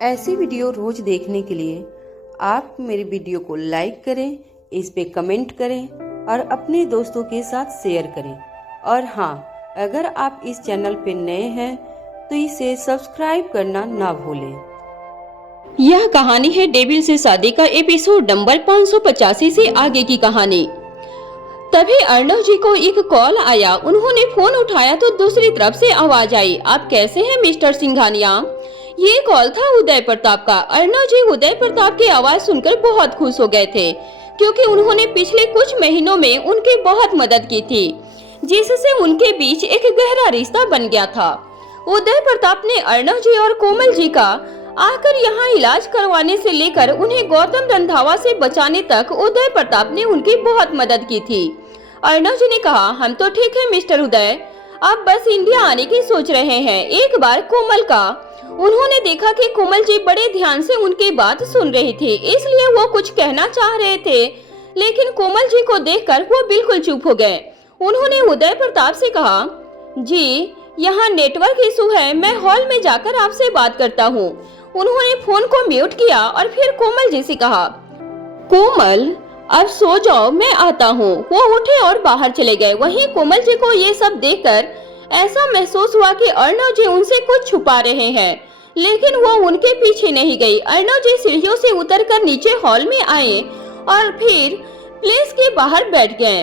ऐसी वीडियो रोज देखने के लिए आप मेरे वीडियो को लाइक करें, इस पे कमेंट करें और अपने दोस्तों के साथ शेयर करें। और हाँ, अगर आप इस चैनल पे नए हैं तो इसे सब्सक्राइब करना ना भूलें। यह कहानी है डेविल से शादी का एपिसोड नंबर 585 से आगे की कहानी। तभी अर्णव जी को एक कॉल आया। उन्होंने फोन उठाया तो दूसरी तरफ से आवाज आई, आप कैसे हैं मिस्टर सिंघानिया? ये कॉल था उदय प्रताप का। अर्णव जी उदय प्रताप की आवाज सुनकर बहुत खुश हो गए थे, क्योंकि उन्होंने पिछले कुछ महीनों में उनकी बहुत मदद की थी, जिससे उनके बीच एक गहरा रिश्ता बन गया था। उदय प्रताप ने अर्णव जी और कोमल जी का आकर यहाँ इलाज करवाने से लेकर उन्हें गौतम रंधावा से बचाने तक उदय प्रताप ने उनकी बहुत मदद की थी। अर्णव जी ने कहा, हम तो ठीक है मिस्टर उदय, आप बस इंडिया आने की सोच रहे हैं। एक बार कोमल का उन्होंने देखा कि कोमल जी बड़े ध्यान से उनकी बात सुन रही थी, इसलिए वो कुछ कहना चाह रहे थे, लेकिन कोमल जी को देखकर वो बिल्कुल चुप हो गए। उन्होंने उदय प्रताप से कहा, जी यहाँ नेटवर्क इशू है, मैं हॉल में जाकर आपसे बात करता हूँ। उन्होंने फोन को म्यूट किया और फिर कोमल जी से कहा, कोमल अब सो जाओ, मैं आता हूँ। वो उठे और बाहर चले गए। वहीं कोमल जी को ये सब देखकर ऐसा महसूस हुआ कि अर्णव जी उनसे कुछ छुपा रहे हैं, लेकिन वो उनके पीछे नहीं गई। अर्णव जी सीढ़ियों से उतरकर नीचे हॉल में आए और फिर प्लेस के बाहर बैठ गए।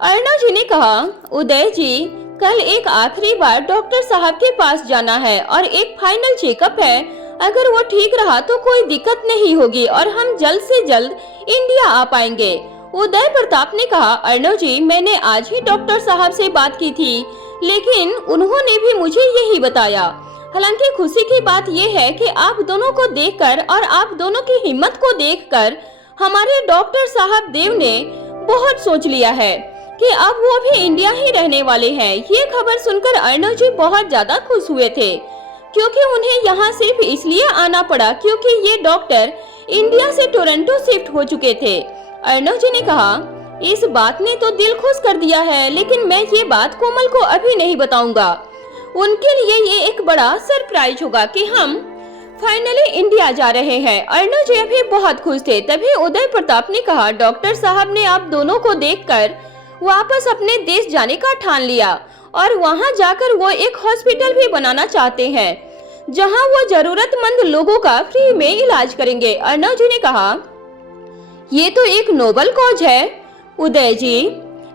अर्णव जी ने कहा, उदय जी कल एक आखिरी बार डॉक्टर साहब के पास जाना है और एक फाइनल चेकअप है। अगर वो ठीक रहा तो कोई दिक्कत नहीं होगी और हम जल्द से जल्द इंडिया आ पाएंगे। उदय प्रताप ने कहा, अर्णव जी मैंने आज ही डॉक्टर साहब से बात की थी, लेकिन उन्होंने भी मुझे यही बताया। हालांकि खुशी की बात यह है कि आप दोनों को देखकर और आप दोनों की हिम्मत को देखकर हमारे डॉक्टर साहब देव ने बहुत सोच लिया है कि अब वो भी इंडिया ही रहने वाले हैं। ये खबर सुनकर अर्णव जी बहुत ज्यादा खुश हुए थे, क्योंकि उन्हें यहाँ सिर्फ इसलिए आना पड़ा क्योंकि ये डॉक्टर इंडिया से टोरंटो शिफ्ट हो चुके थे। अर्णव जी ने कहा, इस बात ने तो दिल खुश कर दिया है, लेकिन मैं ये बात कोमल को अभी नहीं बताऊंगा। उनके लिए ये एक बड़ा सरप्राइज होगा कि हम फाइनली इंडिया जा रहे हैं। अर्णव जी अभी बहुत खुश थे। तभी उदय प्रताप ने कहा, डॉक्टर साहब ने आप दोनों को देखकर वापस अपने देश जाने का ठान लिया और वहां जाकर वो एक हॉस्पिटल भी बनाना चाहते हैं, जहां वो जरूरतमंद लोगों का फ्री में इलाज करेंगे। अर्णव जी ने कहा, ये तो एक नोबल कॉज है उदय जी,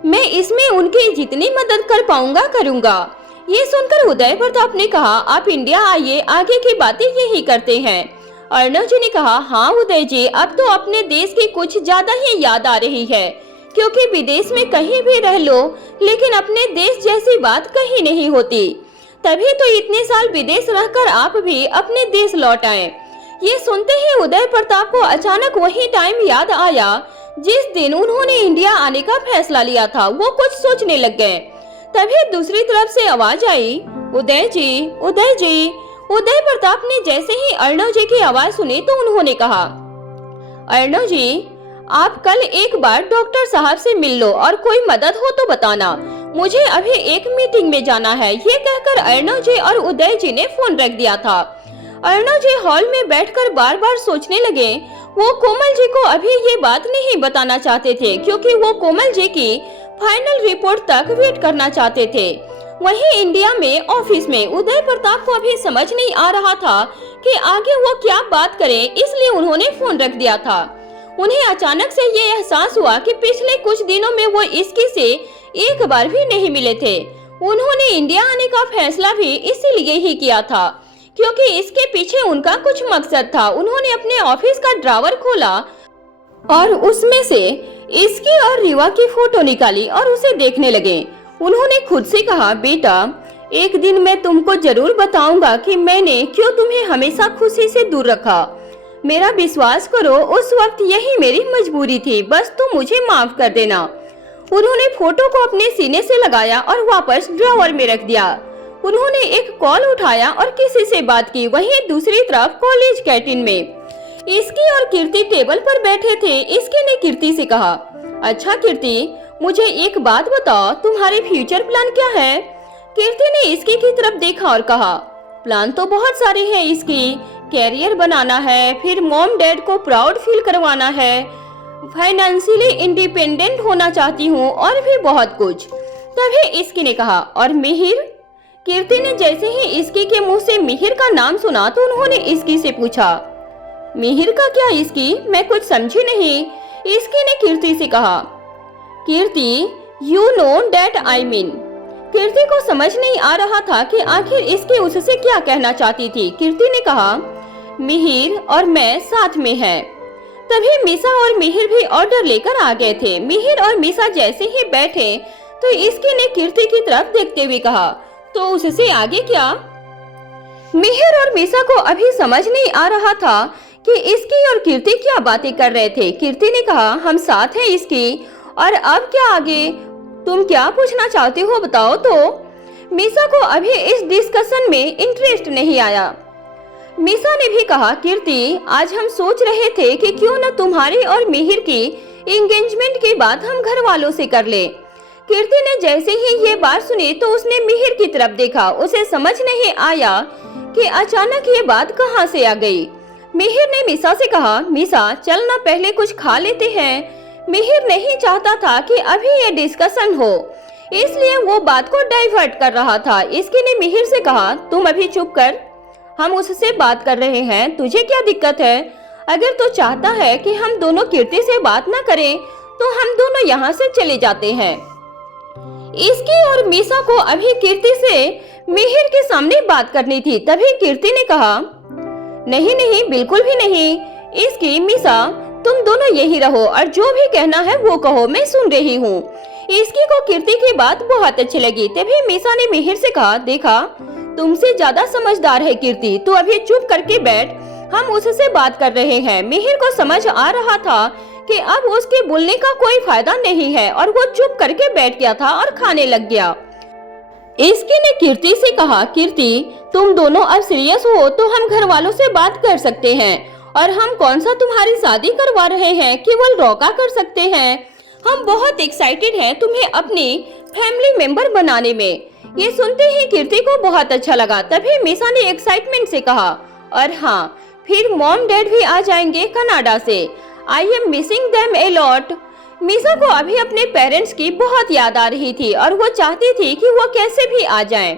मैं इसमें उनकी जितनी मदद कर पाऊंगा करूंगा। ये सुनकर उदय प्रताप ने कहा, आप इंडिया आइए, आगे की बातें यही करते हैं। अर्णव जी ने कहा, हाँ उदय जी, अब तो अपने देश की कुछ ज्यादा ही याद आ रही है, क्योंकि विदेश में कहीं भी रह लो लेकिन अपने देश जैसी बात कहीं नहीं होती। तभी तो इतने साल विदेश रहकर आप भी अपने देश लौट आए। ये सुनते ही उदय प्रताप को अचानक वही टाइम याद आया जिस दिन उन्होंने इंडिया आने का फैसला लिया था। वो कुछ सोचने लग गए। तभी दूसरी तरफ से आवाज आई, उदय जी, उदय जी। उदय प्रताप ने जैसे ही अर्णव जी की आवाज सुनी तो उन्होंने कहा, अर्णव जी आप कल एक बार डॉक्टर साहब से मिल लो और कोई मदद हो तो बताना, मुझे अभी एक मीटिंग में जाना है। ये कहकर अर्णव जी और उदय जी ने फोन रख दिया था। अर्णव जी हॉल में बैठकर बार बार सोचने लगे। वो कोमल जी को अभी ये बात नहीं बताना चाहते थे, क्योंकि वो कोमल जी की फाइनल रिपोर्ट तक वेट करना चाहते थे। वहीं इंडिया में ऑफिस में उदय प्रताप को अभी समझ नहीं आ रहा था कि आगे वो क्या बात करें, इसलिए उन्होंने फोन रख दिया था। उन्हें अचानक से ये एहसास हुआ कि पिछले कुछ दिनों में वो इसकी से एक बार भी नहीं मिले थे। उन्होंने इंडिया आने का फैसला भी इसीलिए ही किया था, क्योंकि इसके पीछे उनका कुछ मकसद था। उन्होंने अपने ऑफिस का ड्रॉवर खोला और उसमें से इसकी और रीवा की फोटो निकाली और उसे देखने लगे। उन्होंने खुद से कहा, बेटा एक दिन मैं तुमको जरूर बताऊंगा कि मैंने क्यों तुम्हें हमेशा खुशी से दूर रखा। मेरा विश्वास करो, उस वक्त यही मेरी मजबूरी थी, बस तुम मुझे माफ कर देना। उन्होंने फोटो को अपने सीने से लगाया और वापस ड्रॉवर में रख दिया। उन्होंने एक कॉल उठाया और किसी से बात की। वहीं दूसरी तरफ कॉलेज कैंटीन में इसकी और कीर्ति टेबल पर बैठे थे। इसकी ने कीर्ति से कहा, अच्छा कीर्ति, मुझे एक बात बताओ, तुम्हारे फ्यूचर प्लान क्या है? कीर्ति ने इसकी की तरफ देखा और कहा, प्लान तो बहुत सारे हैं इसकी, कैरियर बनाना है, फिर मॉम डैड को प्राउड फील करवाना है, फाइनेंशियली इंडिपेंडेंट होना चाहती हूँ और भी बहुत कुछ। तभी इसकी ने कहा, और मिहिर? कीर्ति ने जैसे ही इसकी के मुंह से मिहिर का नाम सुना तो उन्होंने इसकी से पूछा, मिहिर का क्या इसकी? मैं कुछ समझी नहीं। इसकी ने कीर्ति से कहा, Kirti, you know that I mean. Kirti को समझ नहीं आ रहा था कि आखिर इसकी उससे क्या कहना चाहती थी। कीर्ति ने कहा, मिहिर और मैं साथ में हैं। तभी मीसा और मिहिर भी ऑर्डर लेकर आ गए थे। मिहिर और मीसा जैसे ही बैठे तो इसकी ने कीर्ति की तरफ देखते हुए कहा, तो उससे आगे क्या? मिहिर और मीसा को अभी समझ नहीं आ रहा था कि इसकी और कीर्ति क्या बातें कर रहे थे। कीर्ति ने कहा, हम साथ हैं इसकी, और अब क्या आगे? तुम क्या पूछना चाहते हो बताओ तो। मीसा को अभी इस डिस्कशन में इंटरेस्ट नहीं आया। मीसा ने भी कहा, कीर्ति, आज हम सोच रहे थे कि क्यों न तुम्हारी और मिहिर की एंगेजमेंट की बात हम घर वालों से कर ले। कीर्ति ने जैसे ही ये बात सुनी तो उसने मिहिर की तरफ देखा। उसे समझ नहीं आया कि अचानक ये बात कहाँ से आ गई। मिहिर ने मीसा से कहा, मीसा चल ना पहले कुछ खा लेते हैं। मिहिर नहीं चाहता था कि अभी ये डिस्कशन हो, इसलिए वो बात को डाइवर्ट कर रहा था। इसकी ने मिहिर से कहा, तुम अभी चुप कर, हम उससे बात कर रहे हैं, तुझे क्या दिक्कत है? अगर तू चाहता है कि हम दोनों कीर्ति से बात ना करें तो हम दोनों यहाँ से चले जाते हैं। इसकी और मीसा को अभी कीर्ति से मिहिर के सामने बात करनी थी। तभी कीर्ति ने कहा, नहीं नहीं, बिल्कुल भी नहीं। इसकी, मीसा, तुम दोनों यही रहो और जो भी कहना है वो कहो, मैं सुन रही हूँ। इसकी को कीर्ति की बात बहुत अच्छी लगी। तभी मीसा ने मिहिर से कहा, देखा, तुमसे ज्यादा समझदार है कीर्ति, तू अभी चुप करके बैठ, हम उससे बात कर रहे हैं। मिहिर को समझ आ रहा था कि अब उसके बोलने का कोई फायदा नहीं है और वो चुप करके बैठ गया था और खाने लग गया। इसकी ने कीर्ति से कहा, कीर्ति, तुम दोनों अब सीरियस हो तो हम घर वालों से बात कर सकते हैं, और हम कौन सा तुम्हारी शादी करवा रहे हैं, केवल रोका कर सकते हैं। हम बहुत एक्साइटेड हैं तुम्हें अपनी फैमिली मेंबर बनाने में। ये सुनते ही कीर्ति को बहुत अच्छा लगा। तभी मीसा ने एक्साइटमेंट से कहा, और हाँ, फिर मॉम डैड भी आ जाएंगे कनाडा से। I am missing them a lot. Misa को अभी अपने पेरेंट्स की बहुत याद आ रही थी और वो चाहती थी कि वो कैसे भी आ जाएं।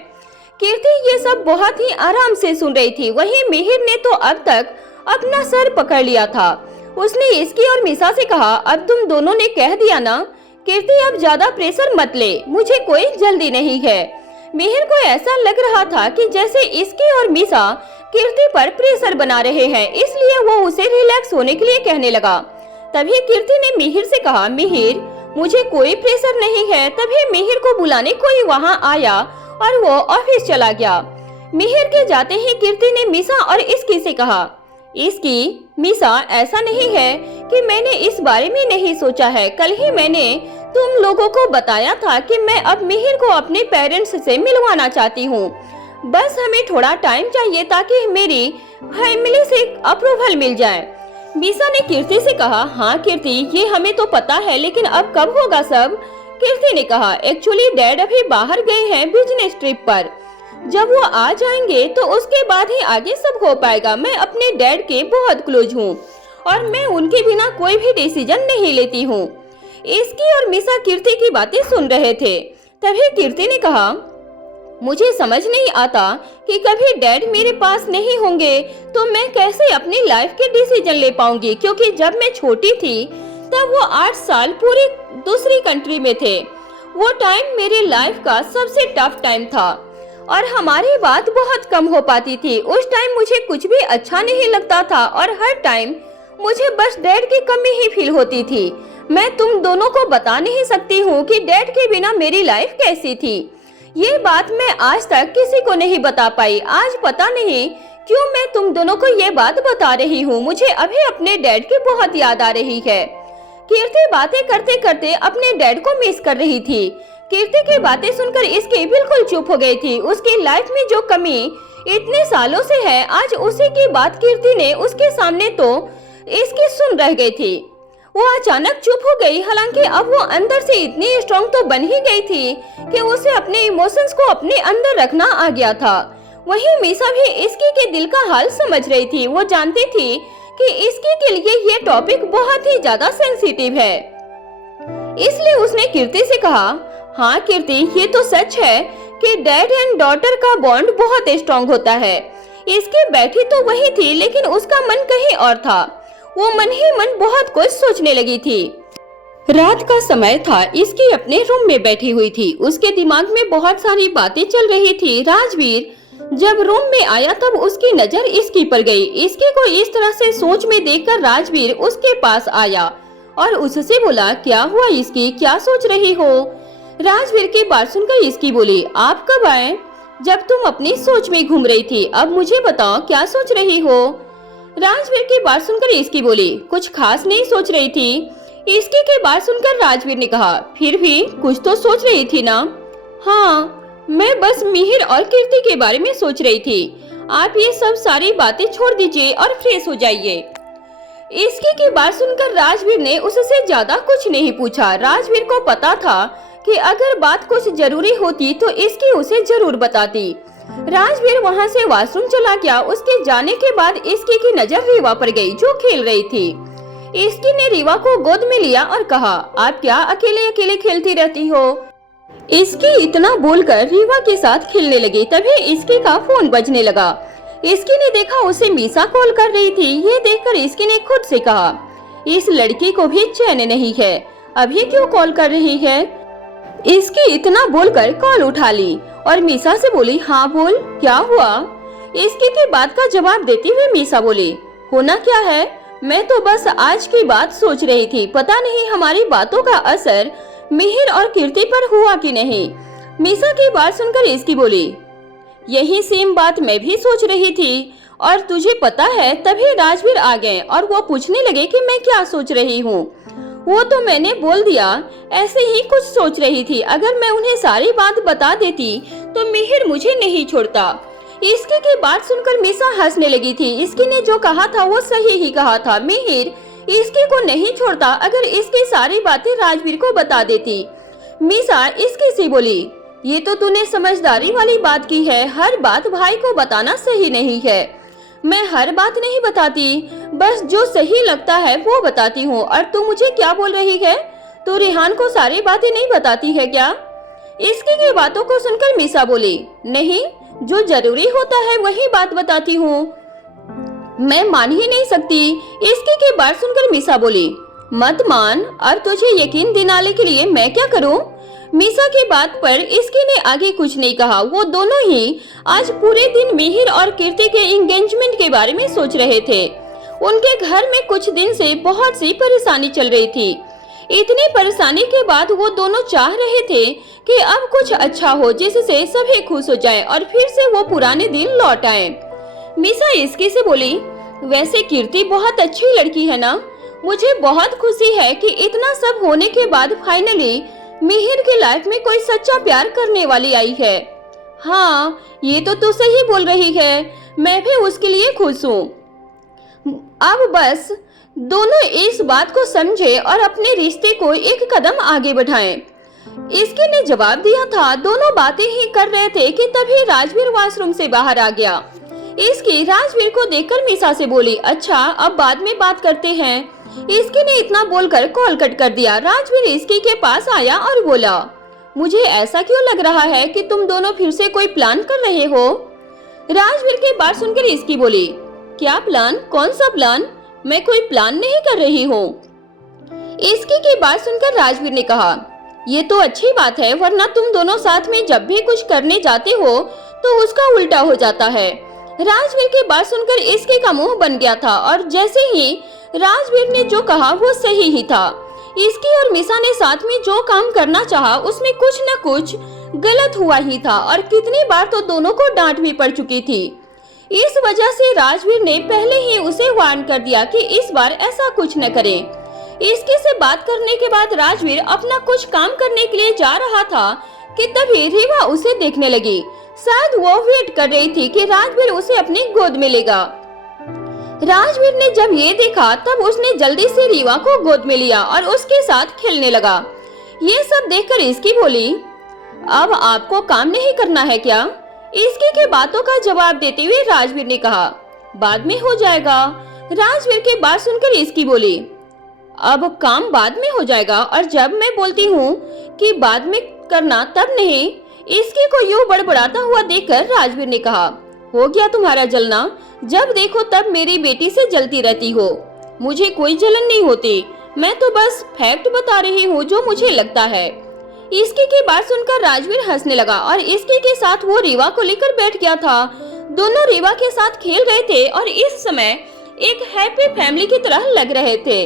कीर्ति ये सब बहुत ही आराम से सुन रही थी। वहीं मिहिर ने तो अब तक अपना सर पकड़ लिया था। उसने इसकी और मीसा से कहा, अब तुम दोनों ने कह दिया ना, कीर्ति अब ज्यादा प्रेशर मत ले, मुझे कोई जल्दी नहीं है। मिहिर को ऐसा लग रहा था कि जैसे इसकी और मीसा कीर्ति पर प्रेशर बना रहे हैं, इसलिए वो उसे रिलैक्स होने के लिए कहने लगा। तभी कीर्ति ने मिहिर से कहा, मिहिर, मुझे कोई प्रेशर नहीं है। तभी मिहिर को बुलाने कोई वहाँ आया और वो ऑफिस चला गया। मिहिर के जाते ही कीर्ति ने मीसा और इसकी से कहा, इसकी, मीसा, ऐसा नहीं है कि मैंने इस बारे में नहीं सोचा है। कल ही मैंने तुम लोगों को बताया था कि मैं अब मिहिर को अपने पेरेंट्स से मिलवाना चाहती हूँ। बस हमें थोड़ा टाइम चाहिए ताकि मेरी फैमिली से अप्रूवल मिल जाए। मीसा ने कीर्ति से कहा, हाँ कीर्ति, ये हमें तो पता है, लेकिन अब कब होगा सब? कीर्ति ने कहा, एक्चुअली डैड अभी बाहर गए हैं बिजनेस ट्रिप पर। जब वो आ जाएंगे तो उसके बाद ही आगे सब हो पाएगा। मैं अपने डैड के बहुत क्लोज हूँ और मैं उनके बिना कोई भी डिसीजन नहीं लेती हूँ। इसकी और मीसा कीर्ति की बातें सुन रहे थे। तभी कीर्ति ने कहा, मुझे समझ नहीं आता कि कभी डैड मेरे पास नहीं होंगे तो मैं कैसे अपनी लाइफ के डिसीजन ले पाऊंगी, क्योंकि जब मैं छोटी थी तब वो 8 साल पूरी दूसरी कंट्री में थे। वो टाइम मेरी लाइफ का सबसे टफ टाइम था और हमारी बात बहुत कम हो पाती थी। उस टाइम मुझे कुछ भी अच्छा नहीं लगता था और हर टाइम मुझे बस डैड की कमी ही फील होती थी। मैं तुम दोनों को बता नहीं सकती हूँ कि डैड के बिना मेरी लाइफ कैसी थी। ये बात मैं आज तक किसी को नहीं बता पाई। आज पता नहीं क्यों मैं तुम दोनों को ये बात बता रही हूँ। मुझे अभी अपने डैड की बहुत याद आ रही है। कीर्ति बातें करते करते अपने डैड को मिस कर रही थी। कीर्ति की बातें सुनकर इसकी बिल्कुल चुप हो गई थी। उसकी लाइफ में जो कमी इतने सालों से है, आज उसी की बात कीर्ति ने उसके सामने तो इसकी सुन रह गई थी। वो अचानक चुप हो गई। हालांकि अब वो अंदर से इतनी स्ट्रॉन्ग तो बन ही गई थी कि उसे अपने इमोशंस को अपने अंदर रखना आ गया था। वहीं मीसा भी इसकी के दिल का हाल समझ रही थी। वो जानती थी कि इसकी के लिए ये टॉपिक बहुत ही ज्यादा सेंसिटिव है, इसलिए उसने कीर्ति से कहा, हाँ कीर्ति, ये तो सच है कि डैड एंड डॉटर का बॉन्ड बहुत स्ट्रॉन्ग होता है। इसकी बैठी तो वही थी, लेकिन उसका मन कहीं और था। वो मन ही मन बहुत कुछ सोचने लगी थी। रात का समय था, इसकी अपने रूम में बैठी हुई थी। उसके दिमाग में बहुत सारी बातें चल रही थी। राजवीर जब रूम में आया तब उसकी नजर इसकी पर गई। इसकी को इस तरह से सोच में देखकर राजवीर उसके पास आया और उससे बोला, क्या हुआ इसकी, क्या सोच रही हो? राजवीर की बात सुनकर इसकी बोली, आप कब आए? जब तुम अपनी सोच में घूम रही थी। अब मुझे बताओ क्या सोच रही हो? राजवीर की बात सुनकर इसकी बोली, कुछ खास नहीं सोच रही थी। इसकी की बात सुनकर राजवीर ने कहा, फिर भी कुछ तो सोच रही थी ना? हाँ, मैं बस मिहिर और कीर्ति के बारे में सोच रही थी। आप ये सब सारी बातें छोड़ दीजिए और फ्रेश हो जाइए। इसकी की बात सुनकर राजवीर ने उससे ज्यादा कुछ नहीं पूछा। राजवीर को पता था कि अगर बात कुछ जरूरी होती तो इसकी उसे जरूर बताती। राजवीर वहां से वॉशरूम चला गया। उसके जाने के बाद इसकी की नजर रीवा पर गई, जो खेल रही थी। इसकी ने रीवा को गोद में लिया और कहा, आप क्या अकेले अकेले खेलती रहती हो? इसकी इतना बोलकर रीवा के साथ खेलने लगी। तभी इसकी का फोन बजने लगा। इसकी ने देखा उसे मीसा कॉल कर रही थी। ये देखकर इसकी ने खुद से कहा, इस लड़की को भी चैन नहीं है, अभी क्यों कॉल कर रही है? इसकी इतना बोलकर कॉल उठा ली और मीसा से बोली, हाँ बोल, क्या हुआ? इसकी की बात का जवाब देती हुए मीसा बोली, होना क्या है, मैं तो बस आज की बात सोच रही थी। पता नहीं हमारी बातों का असर मिहिर और कीर्ति पर हुआ कि नहीं। मीसा की बात सुनकर इसकी बोली, यही सेम बात मैं भी सोच रही थी। और तुझे पता है, तभी राजवीर आ गए और वो पूछने लगे कि मैं क्या सोच रही हूँ। वो तो मैंने बोल दिया, ऐसे ही कुछ सोच रही थी। अगर मैं उन्हें सारी बात बता देती तो मिहिर मुझे नहीं छोड़ता। इसकी की बात सुनकर मीसा हंसने लगी थी। इसकी ने जो कहा था वो सही ही कहा था। मिहिर इसकी को नहीं छोड़ता अगर इसकी सारी बातें राजवीर को बता देती। मीसा इसकी से बोली, ये तो तूने समझदारी वाली बात की है। हर बात भाई को बताना सही नहीं है। मैं हर बात नहीं बताती, बस जो सही लगता है वो बताती हूँ। और तू मुझे क्या बोल रही है? तू रिहान को सारी बातें नहीं बताती है क्या? इसकी की बातों को सुनकर मीसा बोली, नहीं, जो जरूरी होता है वही बात बताती हूँ। मैं मान ही नहीं सकती। इसकी की बात सुनकर मीसा बोली, मत मान, अब तुझे यकीन दिलाने के लिए मैं क्या करूं? मीसा की बात पर इसकी ने आगे कुछ नहीं कहा। वो दोनों ही आज पूरे दिन मिहिर और कीर्ति के एंगेजमेंट के बारे में सोच रहे थे। उनके घर में कुछ दिन से बहुत सी परेशानी चल रही थी। इतनी परेशानी के बाद वो दोनों चाह रहे थे कि अब कुछ अच्छा हो जिससे सभी खुश हो जाएं और फिर से वो पुराने दिन लौट आए। मीसा इसकी से बोली, वैसे कीर्ति बहुत अच्छी लड़की है ना? मुझे बहुत खुशी है कि इतना सब होने के बाद फाइनली मिहिर की लाइफ में कोई सच्चा प्यार करने वाली आई है। हाँ, ये तो तू सही बोल रही है। मैं भी उसके लिए खुश हूँ। अब बस दोनों इस बात को समझे और अपने रिश्ते को एक कदम आगे बढ़ाएं। इसके ने जवाब दिया था। दोनों बातें ही कर रहे थे कि तभी राजवीर वॉशरूम से बाहर आ गया। इसकी राजवीर को देखकर मीसा से बोली, अच्छा अब बाद में बात करते हैं। इसकी ने इतना बोलकर कॉल कट कर दिया। राजवीर इसकी के पास आया और बोला, मुझे ऐसा क्यों लग रहा है कि तुम दोनों फिर से कोई प्लान कर रहे हो? राजवीर की बात सुनकर इसकी बोली, क्या प्लान? कौन सा प्लान? मैं कोई प्लान नहीं कर रही हूँ। इसकी की बात सुनकर राजवीर ने कहा, ये तो अच्छी बात है, वरना तुम दोनों साथ में जब भी कुछ करने जाते हो तो उसका उल्टा हो जाता है। राजवीर की बात सुनकर इसके का मुंह बन गया था और जैसे ही राजवीर ने जो कहा वो सही ही था। इसकी और मीसा ने साथ में जो काम करना चाहा उसमें कुछ न कुछ गलत हुआ ही था और कितनी बार तो दोनों को डांट भी पड़ चुकी थी। इस वजह से राजवीर ने पहले ही उसे वार्न कर दिया कि इस बार ऐसा कुछ न करे। इसकी से बात करने के बाद राजवीर अपना कुछ काम करने के लिए जा रहा था कि तभी रीवा उसे देखने लगी। शायद वो वेट कर रही थी कि राजवीर उसे अपनी गोद में लेगा। राजवीर ने जब ये देखा तब उसने जल्दी से रीवा को गोद में लिया और उसके साथ खेलने लगा। ये सब देखकर इसकी बोली, अब आपको काम नहीं करना है क्या? इसकी के बातों का जवाब देते हुए राजवीर ने कहा, बाद में हो जाएगा। राजवीर की बात सुनकर इसकी बोली, अब काम बाद में हो जाएगा, और जब मैं बोलती हूँ कि बाद में करना तब नहीं। इसकी को यूं बड़बड़ाता हुआ देखकर राजवीर ने कहा, हो गया तुम्हारा जलना, जब देखो तब मेरी बेटी से जलती रहती हो। मुझे कोई जलन नहीं होती, मैं तो बस फैक्ट बता रही हूँ जो मुझे लगता है। इसकी की बात सुनकर राजवीर हंसने लगा और इसकी के साथ वो रीवा को लेकर बैठ गया था। दोनों रीवा के साथ खेल रहे थे और इस समय एक हैप्पी फैमिली की तरह लग रहे थे।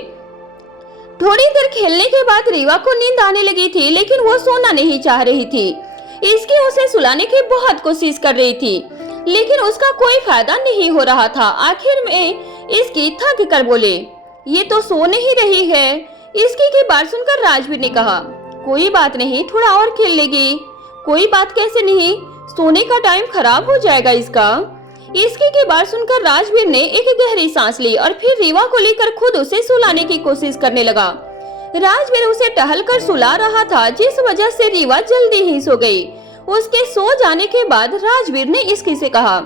थोड़ी देर खेलने के बाद रीवा को नींद आने लगी थी, लेकिन वो सोना नहीं चाह रही थी। इसकी उसे सुलाने की बहुत कोशिश कर रही थी, लेकिन उसका कोई फायदा नहीं हो रहा था। आखिर में इसकी थक कर बोले, ये तो सो नहीं रही है। इसकी की बात सुनकर राजवीर ने कहा, कोई बात नहीं, थोड़ा और खेल लेगी। कोई बात कैसे नहीं, सोने का टाइम खराब हो जाएगा इसका। इसकी की बात सुनकर राजवीर ने एक गहरी सांस ली और फिर रीवा को लेकर खुद उसे सुलाने की कोशिश करने लगा। राजवीर उसे टहल कर सुला रहा था, जिस वजह से रीवा जल्दी ही सो गई। उसके सो जाने के बाद राजवीर ने इसकी से कहा,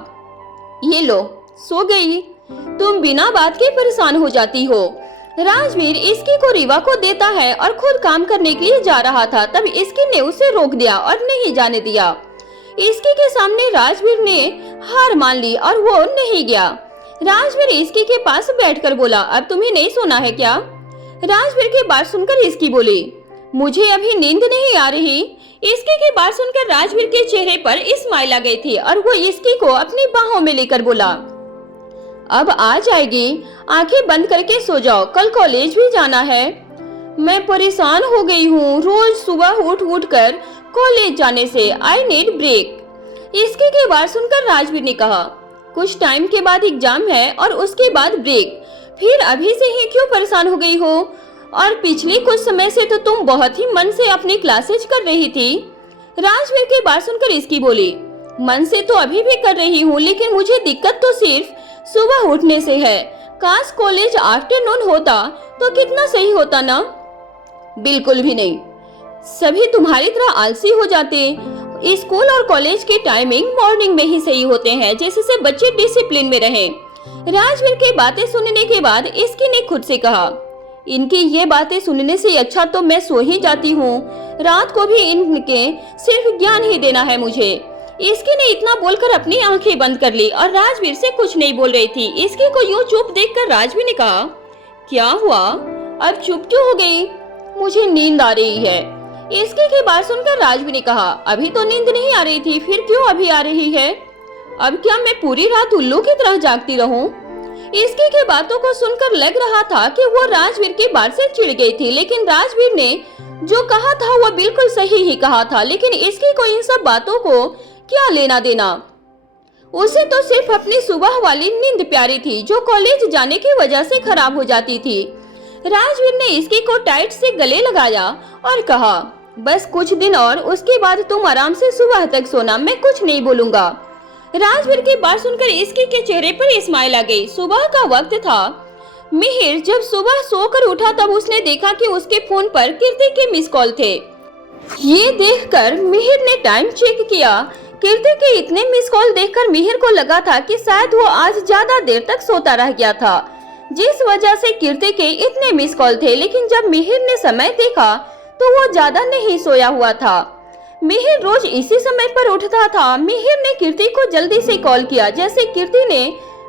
ये लो, सो गई, तुम बिना बात के परेशान हो जाती हो। राजवीर इसकी को रीवा को देता है और खुद काम करने के लिए जा रहा था, तब इसकी ने उसे रोक दिया और नहीं जाने दिया। इसकी के सामने राजवीर ने हार मान ली और वो नहीं गया। राजवीर इसकी के पास बैठकर बोला, अब तुम्हें नहीं सोना है क्या? राजवीर की बात सुनकर इसकी बोली, मुझे अभी नींद नहीं आ रही। इसकी की बात सुनकर राजवीर के चेहरे पर स्माइल आ गई थी और वो इसकी को अपनी बाहों में लेकर बोला, अब आ जाएगी, आंखें बंद करके सो जाओ, कल कॉलेज भी जाना है। मैं परेशान हो गई हूँ रोज सुबह उठ कर कॉलेज जाने से, आई नीड ब्रेक। इसकी की बात सुनकर राजवीर ने कहा, कुछ टाइम के बाद एग्जाम है और उसके बाद ब्रेक, फिर अभी से ही क्यों परेशान हो गई हो? और पिछले कुछ समय से तो तुम बहुत ही मन से अपनी क्लासेज कर रही थी। राजवीर की बात सुनकर इसकी बोली, मन से तो अभी भी कर रही हूँ, लेकिन मुझे दिक्कत तो सिर्फ सुबह उठने से है। काश कॉलेज आफ्टरनून होता तो कितना सही होता ना। बिल्कुल भी नहीं, सभी तुम्हारी तरह आलसी हो जाते। स्कूल और कॉलेज के टाइमिंग मॉर्निंग में ही सही होते हैं, जिससे बच्चे डिसिप्लिन में रहें। राजवीर की बातें सुनने के बाद इसकी ने खुद से कहा, इनकी ये बातें सुनने से अच्छा तो मैं सो ही जाती हूँ, रात को भी इनके सिर्फ ज्ञान ही देना है मुझे। इसकी ने इतना बोलकर अपनी आंखें बंद कर ली और राजवीर से कुछ नहीं बोल रही थी। इसकी को यूं चुप देखकर राजवीर ने कहा, क्या हुआ, अब चुप क्यों हो गई? मुझे नींद आ रही है। इसकी की बात सुनकर राजवीर ने कहा, अभी तो नींद नहीं आ रही थी, फिर क्यों अभी आ रही है? अब क्या मैं पूरी रात उल्लू की तरह जागती रहूं? इसकी की बातों को सुनकर लग रहा था कि वो राजवीर की बात से चिढ़ गई थी, लेकिन राजवीर ने जो कहा था वो बिल्कुल सही ही कहा था। लेकिन इसकी को इन सब बातों को क्या लेना देना? उसे तो सिर्फ अपनी सुबह वाली नींद प्यारी थी, जो कॉलेज जाने की वजह से खराब हो जाती थी। राजवीर ने इसकी को टाइट से गले लगाया और कहा, बस कुछ दिन और, उसके बाद तुम आराम से सुबह तक सोना, मैं कुछ नहीं बोलूंगा। राजवीर की बात सुनकर इसकी के चेहरे पर स्माइल आ गई। सुबह का वक्त था। मिहिर जब सुबह सोकर उठा तब उसने देखा कि उसके फोन पर कीर्ति के मिस कॉल थे। ये देखकर मिहिर ने टाइम चेक किया। कीर्ति के इतने मिस कॉल देखकर मिहिर को लगा था कि शायद वो आज ज्यादा देर तक सोता रह गया था, जिस वजह से कीर्ति के इतने मिस कॉल थे। लेकिन जब मिहिर ने समय देखा तो वो ज्यादा नहीं सोया हुआ था। मिहिर रोज इसी समय पर उठता था। मिहिर ने कीर्ति को जल्दी से कॉल किया। जैसे कीर्ति ने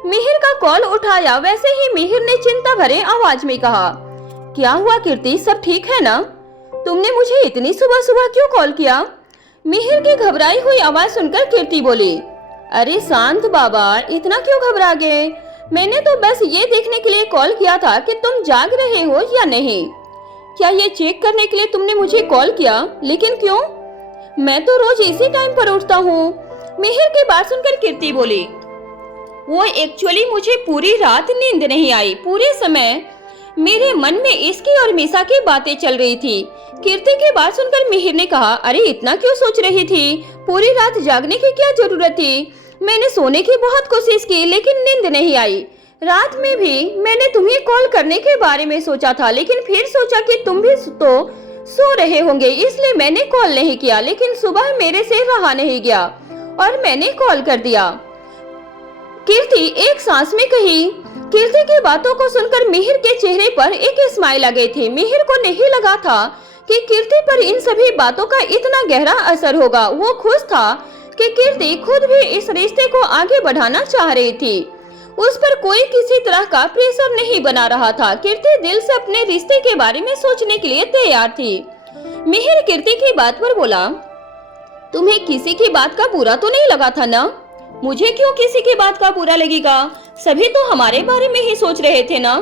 मिहिर का कॉल उठाया, वैसे ही मिहिर ने चिंता भरे आवाज में कहा, क्या हुआ कीर्ति, सब ठीक है ना? तुमने मुझे इतनी सुबह सुबह क्यों कॉल किया? मिहिर की घबराई हुई आवाज सुनकर कीर्ति बोली, अरे शांत बाबा, इतना क्यों घबरा गए? मैंने तो बस ये देखने के लिए कॉल किया था कि तुम जाग रहे हो या नहीं। क्या ये चेक करने के लिए तुमने मुझे कॉल किया? लेकिन क्यों? मैं तो रोज इसी टाइम पर उठता हूँ। मिहिर की बात सुनकर कीर्ति बोली, वो एक्चुअली मुझे पूरी रात नींद नहीं आई। पूरे समय मेरे मन में इसकी और मीसा की बातें चल रही थी। कीर्ति की बात सुनकर मिहिर ने कहा, अरे इतना क्यों सोच रही थी? पूरी रात जागने की क्या जरूरत थी? मैंने सोने की बहुत कोशिश की, लेकिन नींद नहीं आई। रात में भी मैंने तुम्हें कॉल करने के बारे में सोचा था, लेकिन फिर सोचा कि तुम भी तो सो रहे होंगे, इसलिए मैंने कॉल नहीं किया। लेकिन सुबह मेरे से रहा नहीं गया और मैंने कॉल कर दिया, कीर्ति एक सांस में कही। कीर्ति की बातों को सुनकर मिहिर के चेहरे पर एक स्माइल आ गई थी। मिहिर को नहीं लगा था कि कीर्ति पर इन सभी बातों का इतना गहरा असर होगा। वो खुश था कि कीर्ति खुद भी इस रिश्ते को आगे बढ़ाना चाह रही थी। उस पर कोई किसी तरह का प्रेशर नहीं बना रहा था। कीर्ति दिल से अपने रिश्ते के बारे में सोचने के लिए तैयार थी। मिहिर कीर्ति की बात पर बोला, तुम्हें किसी की बात का बुरा तो नहीं लगा था ना? मुझे क्यों किसी की बात का बुरा लगेगा? सभी तो हमारे बारे में ही सोच रहे थे ना?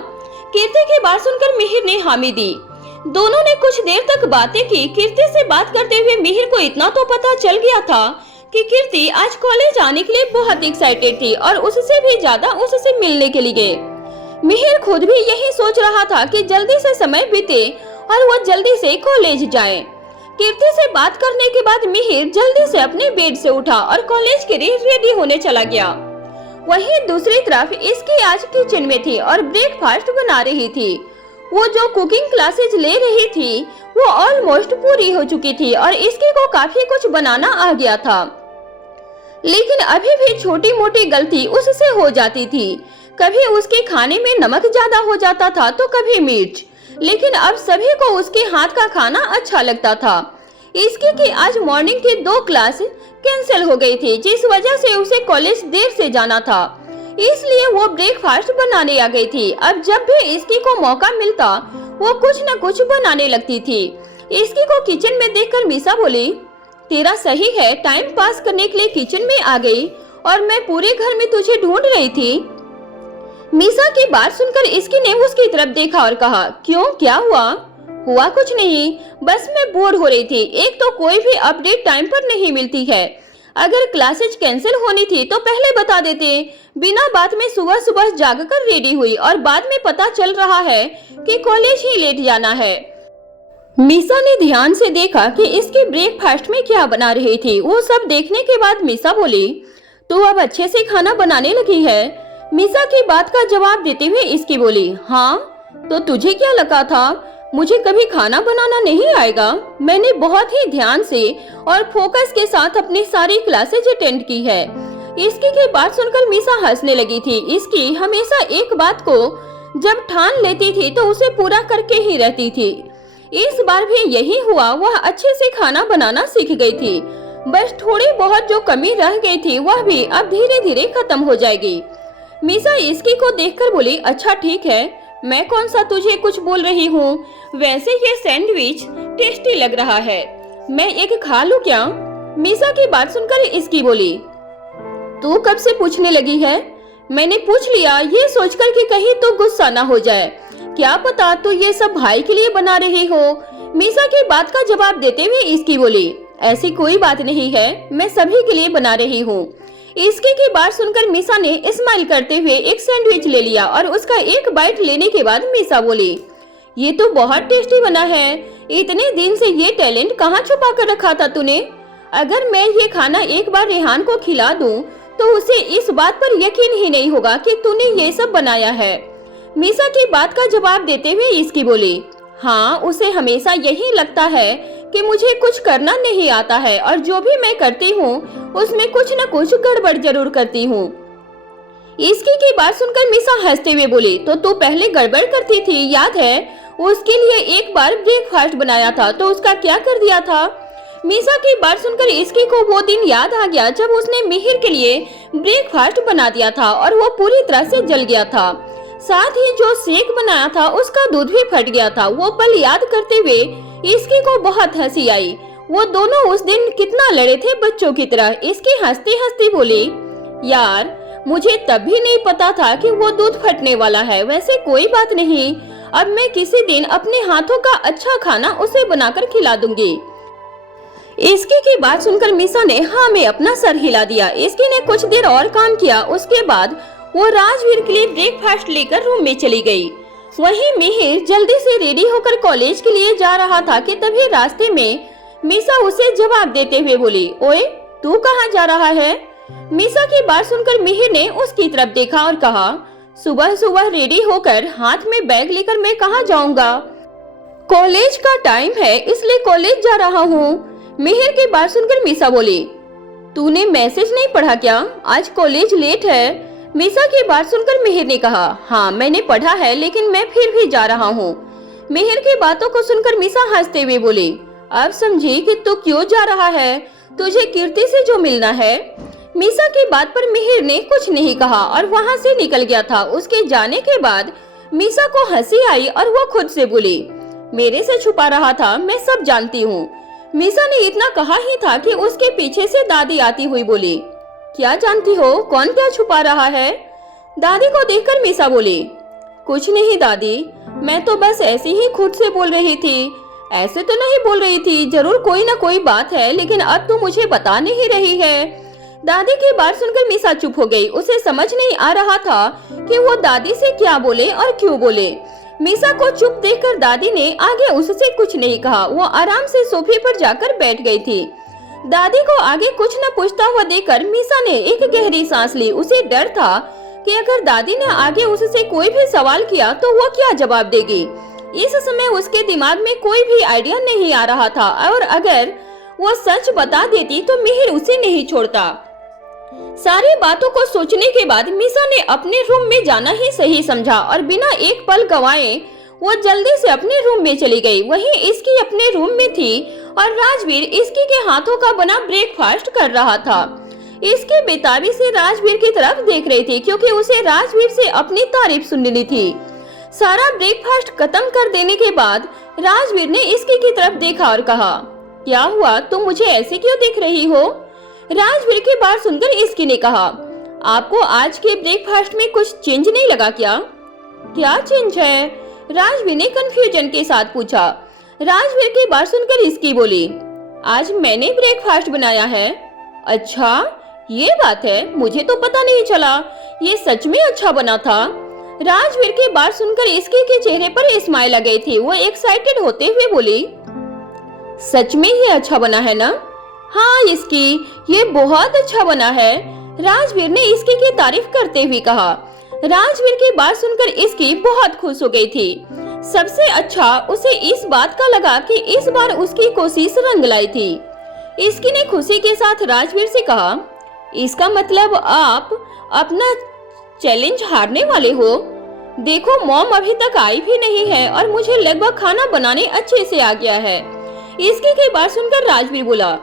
कीर्ति की बात सुनकर मिहिर ने हामी दी। दोनों ने कुछ देर तक बातें की। कीर्ति से बात करते हुए मिहिर को इतना तो पता चल गया था कि कीर्ति आज कॉलेज आने के लिए बहुत एक्साइटेड थी और उससे भी ज्यादा उससे मिलने के लिए। मिहिर खुद भी यही सोच रहा था कि जल्दी से समय बीते और वो जल्दी से कॉलेज जाए। कीर्ति से बात करने के बाद मिहिर जल्दी से अपने बेड से उठा और कॉलेज के लिए रेडी होने चला गया। वहीं दूसरी तरफ इसकी आज किचन में थी और ब्रेकफास्ट बना रही थी। वो जो कुकिंग क्लासेज ले रही थी वो ऑलमोस्ट पूरी हो चुकी थी और इसकी को काफी कुछ बनाना आ गया था, लेकिन अभी भी छोटी मोटी गलती उससे हो जाती थी। कभी उसके खाने में नमक ज्यादा हो जाता था तो कभी मिर्च, लेकिन अब सभी को उसके हाथ का खाना अच्छा लगता था। इसकी कि आज मॉर्निंग की 2 क्लास कैंसिल हो गई थी, जिस वजह से उसे कॉलेज देर से जाना था, इसलिए वो ब्रेकफास्ट बनाने आ गई थी। अब जब भी इसकी को मौका मिलता वो कुछ न कुछ बनाने लगती थी। इसकी को किचन में देखकर मीसा बोली, तेरा सही है, टाइम पास करने के लिए किचन में आ गई और मैं पूरे घर में तुझे ढूंढ रही थी। मीसा की बात सुनकर इसकी ने उसकी तरफ देखा और कहा, क्यों, क्या हुआ? हुआ कुछ नहीं, बस मैं बोर हो रही थी। एक तो कोई भी अपडेट टाइम पर नहीं मिलती है। अगर क्लासेज कैंसिल होनी थी तो पहले बता देते। बिना बात में सुबह सुबह जागकर रेडी हुई और बाद में पता चल रहा है कि कॉलेज ही लेट जाना है। मीसा ने ध्यान से देखा कि इसके ब्रेकफास्ट में क्या बना रही थी। वो सब देखने के बाद मीसा बोली, तू अब अच्छे से खाना बनाने लगी है? मीसा की बात का जवाब देते हुए इसकी बोली, हाँ, तो तुझे क्या लगा था मुझे कभी खाना बनाना नहीं आएगा? मैंने बहुत ही ध्यान से और फोकस के साथ अपनी सारी क्लासेज अटेंड की है। इसकी की बात सुनकर मीसा हंसने लगी थी। इसकी हमेशा एक बात को जब ठान लेती थी तो उसे पूरा करके ही रहती थी। इस बार भी यही हुआ। वह अच्छे से खाना बनाना सीख गई थी। बस थोड़ी बहुत जो कमी रह गई थी वह भी अब धीरे धीरे खत्म हो जाएगी। मीसा इसकी को देखकर बोली, अच्छा ठीक है, मैं कौन सा तुझे कुछ बोल रही हूँ। वैसे ये सैंडविच टेस्टी लग रहा है, मैं एक खा लूँ क्या? मीसा की बात सुनकर इसकी बोली, तू कब से पूछने लगी है? मैंने पूछ लिया ये सोचकर कि कहीं तो गुस्सा ना हो जाए। क्या पता तू ये सब भाई के लिए बना रही हो। मीसा की बात का जवाब देते हुए इसकी बोली, ऐसी कोई बात नहीं है, मैं सभी के लिए बना रही हूँ। इसकी की बात सुनकर मीसा ने स्माइल करते हुए एक सैंडविच ले लिया और उसका एक बाइट लेने के बाद मीसा बोली, ये तो बहुत टेस्टी बना है। इतने दिन से ये टैलेंट कहाँ छुपा कर रखा था तूने? अगर मैं ये खाना एक बार रेहान को खिला दूं तो उसे इस बात पर यकीन ही नहीं होगा कि तूने ये सब बनाया है। मीसा की बात का जवाब देते हुए इसकी बोली, हाँ, उसे हमेशा यही लगता है कि मुझे कुछ करना नहीं आता है और जो भी मैं करती हूँ उसमें कुछ न कुछ गड़बड़ जरूर करती हूँ। इसकी की बात सुनकर मीसा हंसते हुए बोली, तो तू पहले गड़बड़ करती थी, याद है? उसके लिए एक बार ब्रेकफास्ट बनाया था तो उसका क्या कर दिया था? मीसा की बात सुनकर इसकी को वो दिन याद आ गया जब उसने मिहिर के लिए ब्रेकफास्ट बना दिया था और वो पूरी तरह से जल गया था। साथ ही जो शेक बनाया था उसका दूध भी फट गया था। वो पल याद करते हुए इसकी को बहुत हंसी आई। वो दोनों उस दिन कितना लड़े थे बच्चों की तरह। इसकी हंसती हंसती बोली, यार मुझे तब भी नहीं पता था कि वो दूध फटने वाला है। वैसे कोई बात नहीं, अब मैं किसी दिन अपने हाथों का अच्छा खाना उसे बनाकर खिला दूंगी। इसकी की बात सुनकर मीसा ने हाँ में अपना सर हिला दिया। इसकी ने कुछ देर और काम किया। उसके बाद वो राजवीर के लिए ब्रेकफास्ट लेकर रूम में चली गई। वहीं मिहिर जल्दी से रेडी होकर कॉलेज के लिए जा रहा था कि तभी रास्ते में मीसा उसे जवाब देते हुए बोली, ओए तू कहाँ जा रहा है? मीसा की बात सुनकर मिहिर ने उसकी तरफ देखा और कहा, सुबह सुबह रेडी होकर हाथ में बैग लेकर मैं कहाँ जाऊंगा? कॉलेज का टाइम है इसलिए कॉलेज जा रहा हूँ। मिहिर की बात सुनकर मीसा बोली, तूने मैसेज नहीं पढ़ा क्या? आज कॉलेज लेट है। मीसा की बात सुनकर मिहिर ने कहा, हाँ मैंने पढ़ा है, लेकिन मैं फिर भी जा रहा हूँ। मिहिर की बातों को सुनकर मीसा हंसते हुए बोली, अब समझी कि तू क्यों जा रहा है, तुझे कीर्ति से जो मिलना है। मीसा की बात पर मिहिर ने कुछ नहीं कहा और वहाँ से निकल गया था। उसके जाने के बाद मीसा को हंसी आई और वो खुद से बोली, मेरे से छुपा रहा था, मैं सब जानती हूँ। मीसा ने इतना कहा ही था कि उसके पीछे से दादी आती हुई बोली, क्या जानती हो, कौन क्या छुपा रहा है? दादी को देखकर मीसा बोली, कुछ नहीं दादी, मैं तो बस ऐसे ही खुद से बोल रही थी। ऐसे तो नहीं बोल रही थी, जरूर कोई ना कोई बात है, लेकिन अब तू मुझे बता नहीं रही है। दादी की बात सुनकर मीसा चुप हो गई। उसे समझ नहीं आ रहा था कि वो दादी से क्या बोले और क्यों बोले। मीसा को चुप देखकर दादी ने आगे उससे कुछ नहीं कहा। वो आराम से सोफे पर जाकर बैठ गई थी। दादी को आगे कुछ न पूछता हुआ देखकर मीसा ने एक गहरी सांस ली। उसे डर था कि अगर दादी ने आगे उससे कोई भी सवाल किया तो वो क्या जवाब देगी। इस समय उसके दिमाग में कोई भी आइडिया नहीं आ रहा था, और अगर वो सच बता देती तो मिहिर उसे नहीं छोड़ता। सारी बातों को सोचने के बाद मीसा ने अपने रूम में जाना ही सही समझा और बिना एक पल गंवाए वो जल्दी से अपने रूम में चली गई। वहीं इसकी अपने रूम में थी और राजवीर इसकी के हाथों का बना ब्रेकफास्ट कर रहा था। इसकी बेताबी से राजवीर की तरफ देख रही थी, क्योंकि उसे राजवीर से अपनी तारीफ सुननी थी। सारा ब्रेकफास्ट खत्म कर देने के बाद राजवीर ने इसकी की तरफ देखा और कहा, क्या हुआ, तुम मुझे ऐसे क्यों देख रही हो? राजवीर की बात सुनकर इसकी ने कहा, आपको आज के ब्रेकफास्ट में कुछ चेंज नहीं लगा क्या? क्या चेंज है? राजवीर ने कंफ्यूजन के साथ पूछा। राजवीर की बात सुनकर इसकी बोली, आज मैंने ब्रेकफास्ट बनाया है। अच्छा ये बात है, मुझे तो पता नहीं चला, ये सच में अच्छा बना था। राजवीर की बात सुनकर इसकी के चेहरे पर स्माइल आ गई थी। वो एक्साइटेड होते हुए बोली, सच में ये अच्छा बना है ना? हाँ इसकी, ये बहुत अच्छा बना है। राजवीर ने इसकी की तारीफ करते हुए कहा। राजवीर की बात सुनकर इसकी बहुत खुश हो गई थी। सबसे अच्छा उसे इस बात का लगा कि इस बार उसकी कोशिश रंग लाई थी। इसकी ने खुशी के साथ राजवीर से कहा, इसका मतलब आप अपना चैलेंज हारने वाले हो? देखो मॉम अभी तक आई भी नहीं है और मुझे लगभग खाना बनाने अच्छे से आ गया है। इसकी की बात सुनकर राजवीर बोला,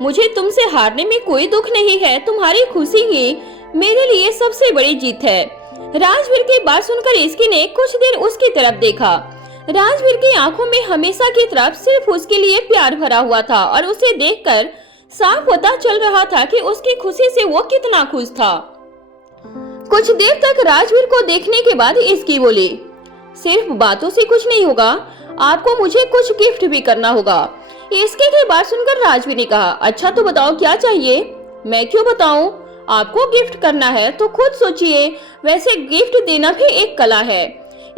मुझे तुमसे हारने में कोई दुख नहीं है, तुम्हारी खुशी ही मेरे लिए सबसे बड़ी जीत है। राजवीर की बात सुनकर इसकी ने कुछ देर उसकी तरफ देखा। राजवीर की आंखों में हमेशा की तरफ सिर्फ उसके लिए प्यार भरा हुआ था और उसे देखकर साफ पता चल रहा था कि उसकी खुशी से वो कितना खुश था। कुछ देर तक राजवीर को देखने के बाद इसकी बोली, सिर्फ बातों से कुछ नहीं होगा, आपको मुझे कुछ गिफ्ट भी करना होगा। इसके की बात सुनकर राजवीर ने कहा, अच्छा तो बताओ क्या चाहिए? मैं क्यों बताऊं? आपको गिफ्ट करना है तो खुद सोचिए, वैसे गिफ्ट देना भी एक कला है।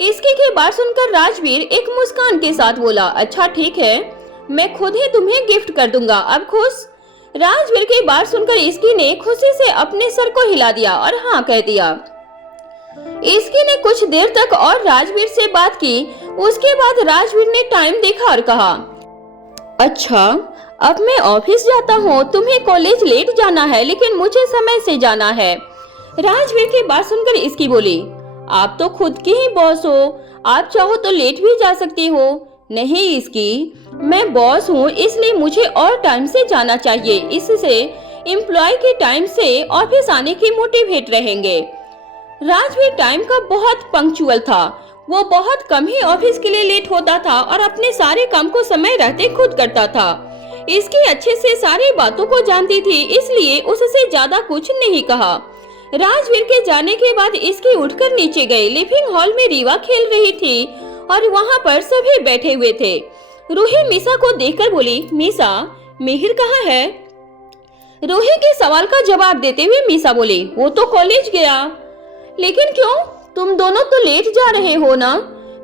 इसकी की बात सुनकर राजवीर एक मुस्कान के साथ बोला, अच्छा ठीक है, मैं खुद ही तुम्हें गिफ्ट कर दूंगा, अब खुश? राजवीर की बात सुनकर इसकी ने खुशी से अपने सर को हिला दिया और हाँ कह दिया। इसकी ने कुछ देर तक और राजवीर से बात की। उसके बाद राजवीर ने टाइम देखा और कहा, अच्छा अब मैं ऑफिस जाता हूँ, तुम्हें कॉलेज लेट जाना है लेकिन मुझे समय से जाना है। राजवीर की बात सुनकर इसकी बोली, आप तो खुद की ही बॉस हो, आप चाहो तो लेट भी जा सकती हो। नहीं इसकी, मैं बॉस हूँ इसलिए मुझे और टाइम से जाना चाहिए, इससे एम्प्लॉय के टाइम से ऑफिस आने की मोटिवेट रहेंगे। राजवीर टाइम का बहुत पंक्चुअल था। वो बहुत कम ही ऑफिस के लिए लेट होता था और अपने सारे काम को समय रहते खुद करता था। इसकी अच्छे से सारी बातों को जानती थी, इसलिए उससे ज्यादा कुछ नहीं कहा। राजवीर के जाने के बाद इसकी उठकर नीचे गई। लिविंग हॉल में रीवा खेल रही थी और वहाँ पर सभी बैठे हुए थे। रूही मीसा को देखकर बोली, मीसा मिहिर कहाँ है? रूही के सवाल का जवाब देते हुए मीसा बोली, वो तो कॉलेज गया। लेकिन क्यों? तुम दोनों तो लेट जा रहे हो ना,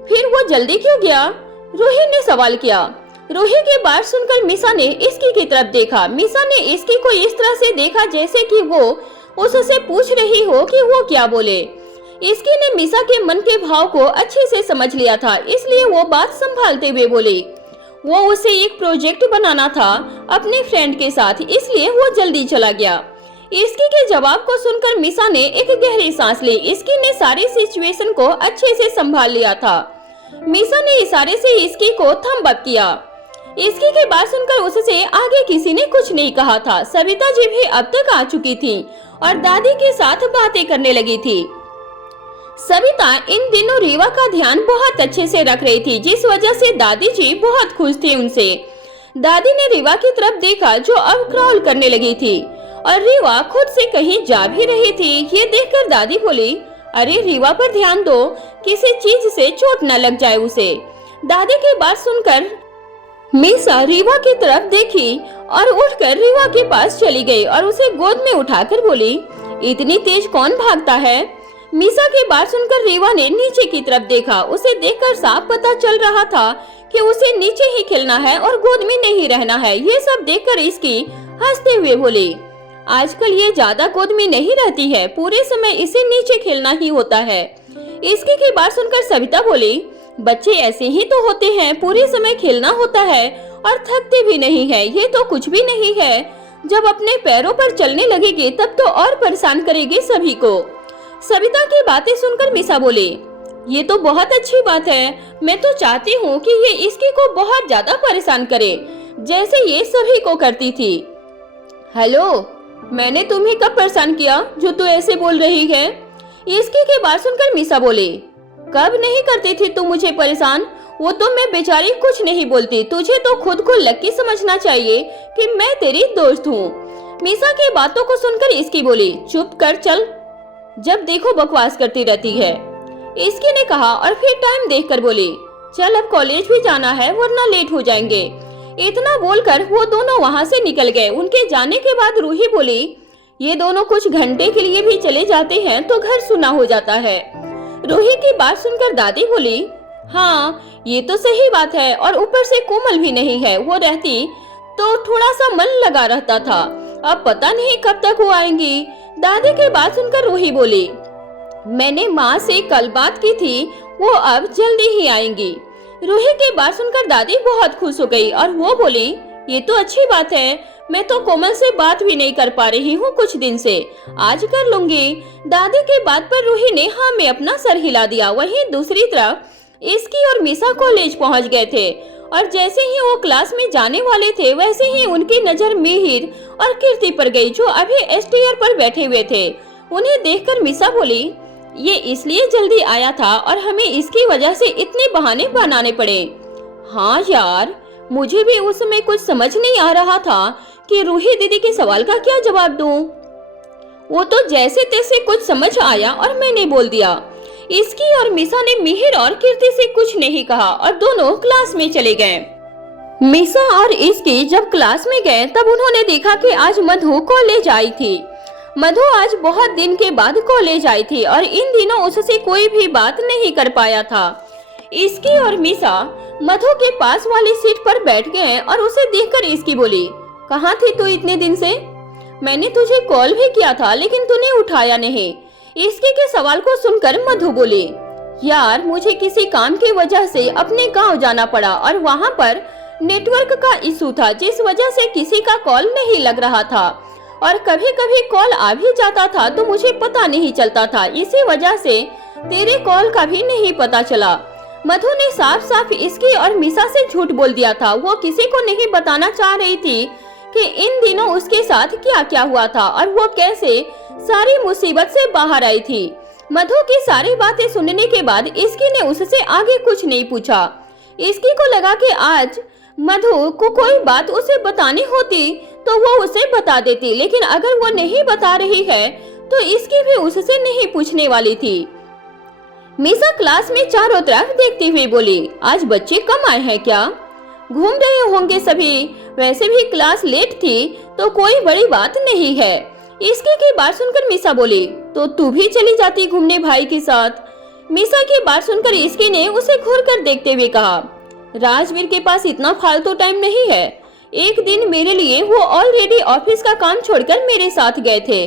फिर वो जल्दी क्यों गया? रूही ने सवाल किया। रूही की बात सुनकर मीसा ने इसकी की तरफ देखा। मीसा ने इसकी को इस तरह से देखा जैसे कि वो उससे पूछ रही हो कि वो क्या बोले। इसकी ने मीसा के मन के भाव को अच्छे से समझ लिया था, इसलिए वो बात संभालते हुए बोली, वो उसे एक प्रोजेक्ट बनाना था अपने फ्रेंड के साथ, इसलिए वो जल्दी चला गया। इसकी के जवाब को सुनकर मिसा ने एक गहरी सांस ली। इसकी ने सारी सिचुएशन को अच्छे से संभाल लिया था। मिसा ने इशारे से इसकी को थम्ब अप किया। इसकी के बात सुनकर उससे आगे किसी ने कुछ नहीं कहा था। सविता जी भी अब तक आ चुकी थी और दादी के साथ बातें करने लगी थी। सविता इन दिनों रीवा का ध्यान बहुत अच्छे से रख रही थी, जिस वजह से दादी जी बहुत खुश थे उनसे। दादी ने रीवा की तरफ देखा जो अब क्रॉल करने लगी थी और रीवा खुद से कहीं जा भी रही थी। ये देखकर दादी बोली, अरे रीवा पर ध्यान दो, किसी चीज से चोट न लग जाए उसे। दादी की बात सुनकर मिसा रीवा की तरफ देखी और उठकर रीवा के पास चली गई और उसे गोद में उठाकर बोली, इतनी तेज कौन भागता है? मिसा की बात सुनकर रीवा ने नीचे की तरफ देखा। उसे देखकर साफ पता चल रहा था कि उसे नीचे ही खेलना है और गोद में नहीं रहना है। ये सब देखकर इसकी हंसते हुए बोली, आजकल ये ज्यादा गोद में नहीं रहती है, पूरे समय इसे नीचे खेलना ही होता है। इसकी की बात सुनकर सविता बोली, बच्चे ऐसे ही तो होते हैं, पूरे समय खेलना होता है और थकते भी नहीं है, ये तो कुछ भी नहीं है। जब अपने पैरों पर चलने लगेगी तब तो और परेशान करेगी सभी को। सविता की बातें सुनकर मिसा बोली, ये तो बहुत अच्छी बात है, मैं तो चाहती हूँ कि ये इसकी को बहुत ज्यादा परेशान करे, जैसे ये सभी को करती थी। हेलो, मैंने तुम्हें कब परेशान किया जो तू ऐसे बोल रही है? इसकी की बात सुनकर मिसा बोली, कब नहीं करती थी तू मुझे परेशान? वो तो मैं बेचारी कुछ नहीं बोलती, तुझे तो खुद को लकी समझना चाहिए कि मैं तेरी दोस्त हूँ। मिसा की बातों को सुनकर इसकी बोली, चुप कर चल, जब देखो बकवास करती रहती है। इसकी ने कहा और फिर टाइम देखकर बोली, चल अब कॉलेज भी जाना है वरना लेट हो जाएंगे। इतना बोलकर वो दोनों वहाँ से निकल गए। उनके जाने के बाद रूही बोली, ये दोनों कुछ घंटे के लिए भी चले जाते हैं तो घर सुना हो जाता है। रूही की बात सुनकर दादी बोली, हाँ ये तो सही बात है, और ऊपर से कोमल भी नहीं है, वो रहती तो थोड़ा सा मन लगा रहता था, अब पता नहीं कब तक वो आएंगी। दादी की बात सुनकर रूही बोली, मैंने माँ से कल बात की थी, वो अब जल्दी ही आएंगी। रूही की बात सुनकर दादी बहुत खुश हो गई और वो बोली, ये तो अच्छी बात है, मैं तो कोमल से बात भी नहीं कर पा रही हूँ कुछ दिन से, आज कर लूंगी। दादी की बात पर रूही ने हाँ में अपना सर हिला दिया। वहीं दूसरी तरफ इसकी और मिसा कॉलेज पहुँच गए थे और जैसे ही वो क्लास में जाने वाले थे वैसे ही उनकी नजर मिहिर और कीर्ति पर गई जो अभी स्टेयर पर बैठे हुए थे। उन्हें देखकर मिसा बोली, ये इसलिए जल्दी आया था और हमें इसकी वजह से इतने बहाने बनाने पड़े। हाँ यार, मुझे भी उस समय कुछ समझ नहीं आ रहा था कि रूही दीदी के सवाल का क्या जवाब दूं। वो तो जैसे तैसे कुछ समझ आया और मैंने बोल दिया। इसकी और मिसा ने मिहिर और कीर्ति से कुछ नहीं कहा और दोनों क्लास में चले गए। मिसा और इसकी जब क्लास में गए तब उन्होंने देखा कि आज मधु कॉलेज आई थी। मधु आज बहुत दिन के बाद कॉलेज आई थी और इन दिनों उससे कोई भी बात नहीं कर पाया था। इसकी और मिसा मधु के पास वाली सीट पर बैठ गए और उसे देखकर इसकी बोली, कहाँ थी तू इतने दिन से? मैंने तुझे कॉल भी किया था लेकिन तूने उठाया नहीं। इसके के सवाल को सुनकर मधु बोली, यार मुझे किसी काम की वजह से अपने गांव जाना पड़ा और वहां पर नेटवर्क का इशू था, जिस वजह से किसी का कॉल नहीं लग रहा था और कभी कभी कॉल आ भी जाता था तो मुझे पता नहीं चलता था, इसी वजह से तेरे कॉल का भी नहीं पता चला। मधु ने साफ साफ इसकी और मिसा से झूठ बोल दिया था। वो किसी को नहीं बताना चाह रही थी कि इन दिनों उसके साथ क्या क्या हुआ था और वो कैसे सारी मुसीबत से बाहर आई थी। मधु की सारी बातें सुनने के बाद इसकी ने उससे आगे कुछ नहीं पूछा। इसकी को लगा कि आज मधु को कोई बात उसे बतानी होती तो वो उसे बता देती, लेकिन अगर वो नहीं बता रही है तो इसकी भी उससे नहीं पूछने वाली थी। मिसा क्लास में चारों तरफ देखती हुई बोली, आज बच्चे कम आए हैं क्या? घूम रहे होंगे सभी, वैसे भी क्लास लेट थी तो कोई बड़ी बात नहीं है। इसकी की बात सुनकर मिसा बोली, तो तू भी चली जाती घूमने भाई के साथ। मिसा की बात सुनकर इसकी ने उसे घूर कर देखते हुए कहा, राजवीर के पास इतना फालतू टाइम नहीं है। एक दिन मेरे लिए वो ऑलरेडी ऑफिस का काम छोड़कर मेरे साथ गए थे।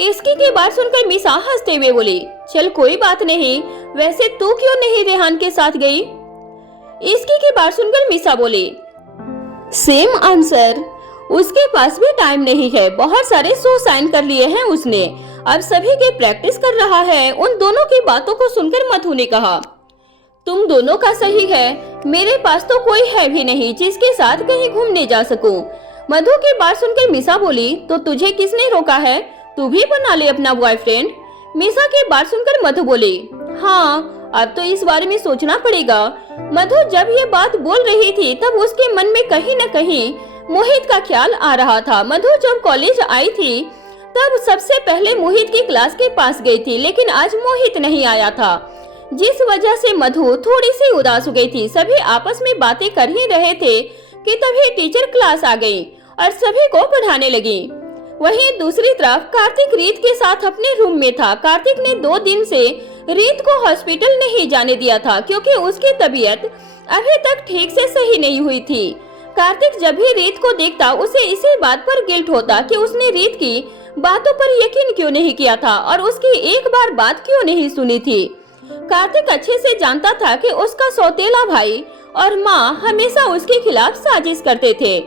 इसकी की बात सुनकर मिसा हंसते हुए बोली, चल कोई बात नहीं, वैसे तू क्यों नहीं रेहान के साथ गई? इसकी की बात सुनकर मिसा बोली, सेम आंसर। उसके पास भी टाइम नहीं है, बहुत सारे शो साइन कर लिए हैं उसने, अब सभी के प्रैक्टिस कर रहा है। उन दोनों की बातों को सुनकर मधु ने कहा, तुम दोनों का सही है, मेरे पास तो कोई है भी नहीं जिसके साथ कहीं घूमने जा सकूं। मधु की बात सुनकर मीसा बोली, तो तुझे किसने रोका है, तू भी बना ले अपना बॉयफ्रेंड। मीसा की बात सुनकर मधु बोली, हाँ अब तो इस बारे में सोचना पड़ेगा। मधु जब ये बात बोल रही थी तब उसके मन में कहीं न कहीं मोहित का ख्याल आ रहा था। मधु जब कॉलेज आई थी तब सबसे पहले मोहित की क्लास के पास गई थी, लेकिन आज मोहित नहीं आया था, जिस वजह से मधु थोड़ी सी उदास हो गई थी। सभी आपस में बातें कर ही रहे थे कि तभी टीचर क्लास आ गई और सभी को पढ़ाने लगी। वहीं दूसरी तरफ कार्तिक रीत के साथ अपने रूम में था। कार्तिक ने 2 दिन से रीत को हॉस्पिटल नहीं जाने दिया था क्योंकि उसकी तबीयत अभी तक ठीक से सही नहीं हुई थी। कार्तिक जब भी रीत को देखता उसे इसी बात पर गिल्ट होता कि उसने रीत की बातों पर यकीन क्यों नहीं किया था और उसकी एक बार बात क्यों नहीं सुनी थी। कार्तिक अच्छे से जानता था कि उसका सौतेला भाई और माँ हमेशा उसके खिलाफ साजिश करते थे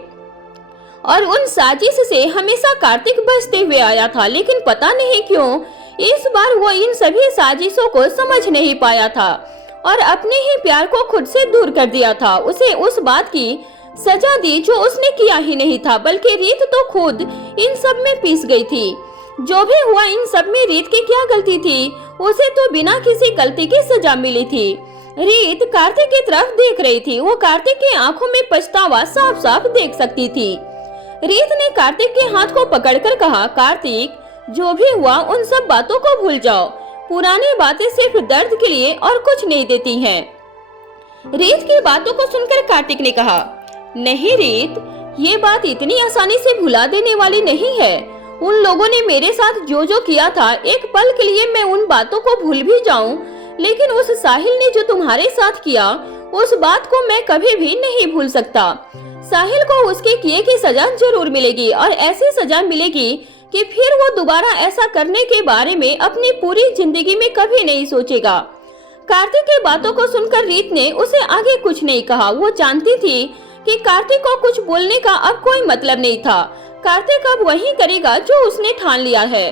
और उन साजिश से हमेशा कार्तिक बचते हुए आया था, लेकिन पता नहीं क्यों इस बार वो इन सभी साजिशों को समझ नहीं पाया था और अपने ही प्यार को खुद से दूर कर दिया था। उसे उस बात की सजा दी जो उसने किया ही नहीं था, बल्कि रीत तो खुद इन सब में पिस गई थी। जो भी हुआ इन सब में रीत की क्या गलती थी, उसे तो बिना किसी गलती की सजा मिली थी। रीत कार्तिक की तरफ देख रही थी, वो कार्तिक की आंखों में पछतावा साफ साफ देख सकती थी। रीत ने कार्तिक के हाथ को पकड़कर कहा, कार्तिक जो भी हुआ उन सब बातों को भूल जाओ, पुरानी बातें सिर्फ दर्द के लिए और कुछ नहीं देती हैं। रीत की बातों को सुनकर कार्तिक ने कहा, नहीं रीत, ये बात इतनी आसानी से भुला देने वाली नहीं है। उन लोगों ने मेरे साथ जो जो किया था, एक पल के लिए मैं उन बातों को भूल भी जाऊं, लेकिन उस साहिल ने जो तुम्हारे साथ किया उस बात को मैं कभी भी नहीं भूल सकता। साहिल को उसके किए की सजा जरूर मिलेगी और ऐसी सजा मिलेगी कि फिर वो दोबारा ऐसा करने के बारे में अपनी पूरी जिंदगी में कभी नहीं सोचेगा। कार्तिक की बातों को सुनकर रीत ने उसे आगे कुछ नहीं कहा। वो जानती थी कि कार्तिक को कुछ बोलने का अब कोई मतलब नहीं था। कार्तिक अब वही करेगा जो उसने ठान लिया है।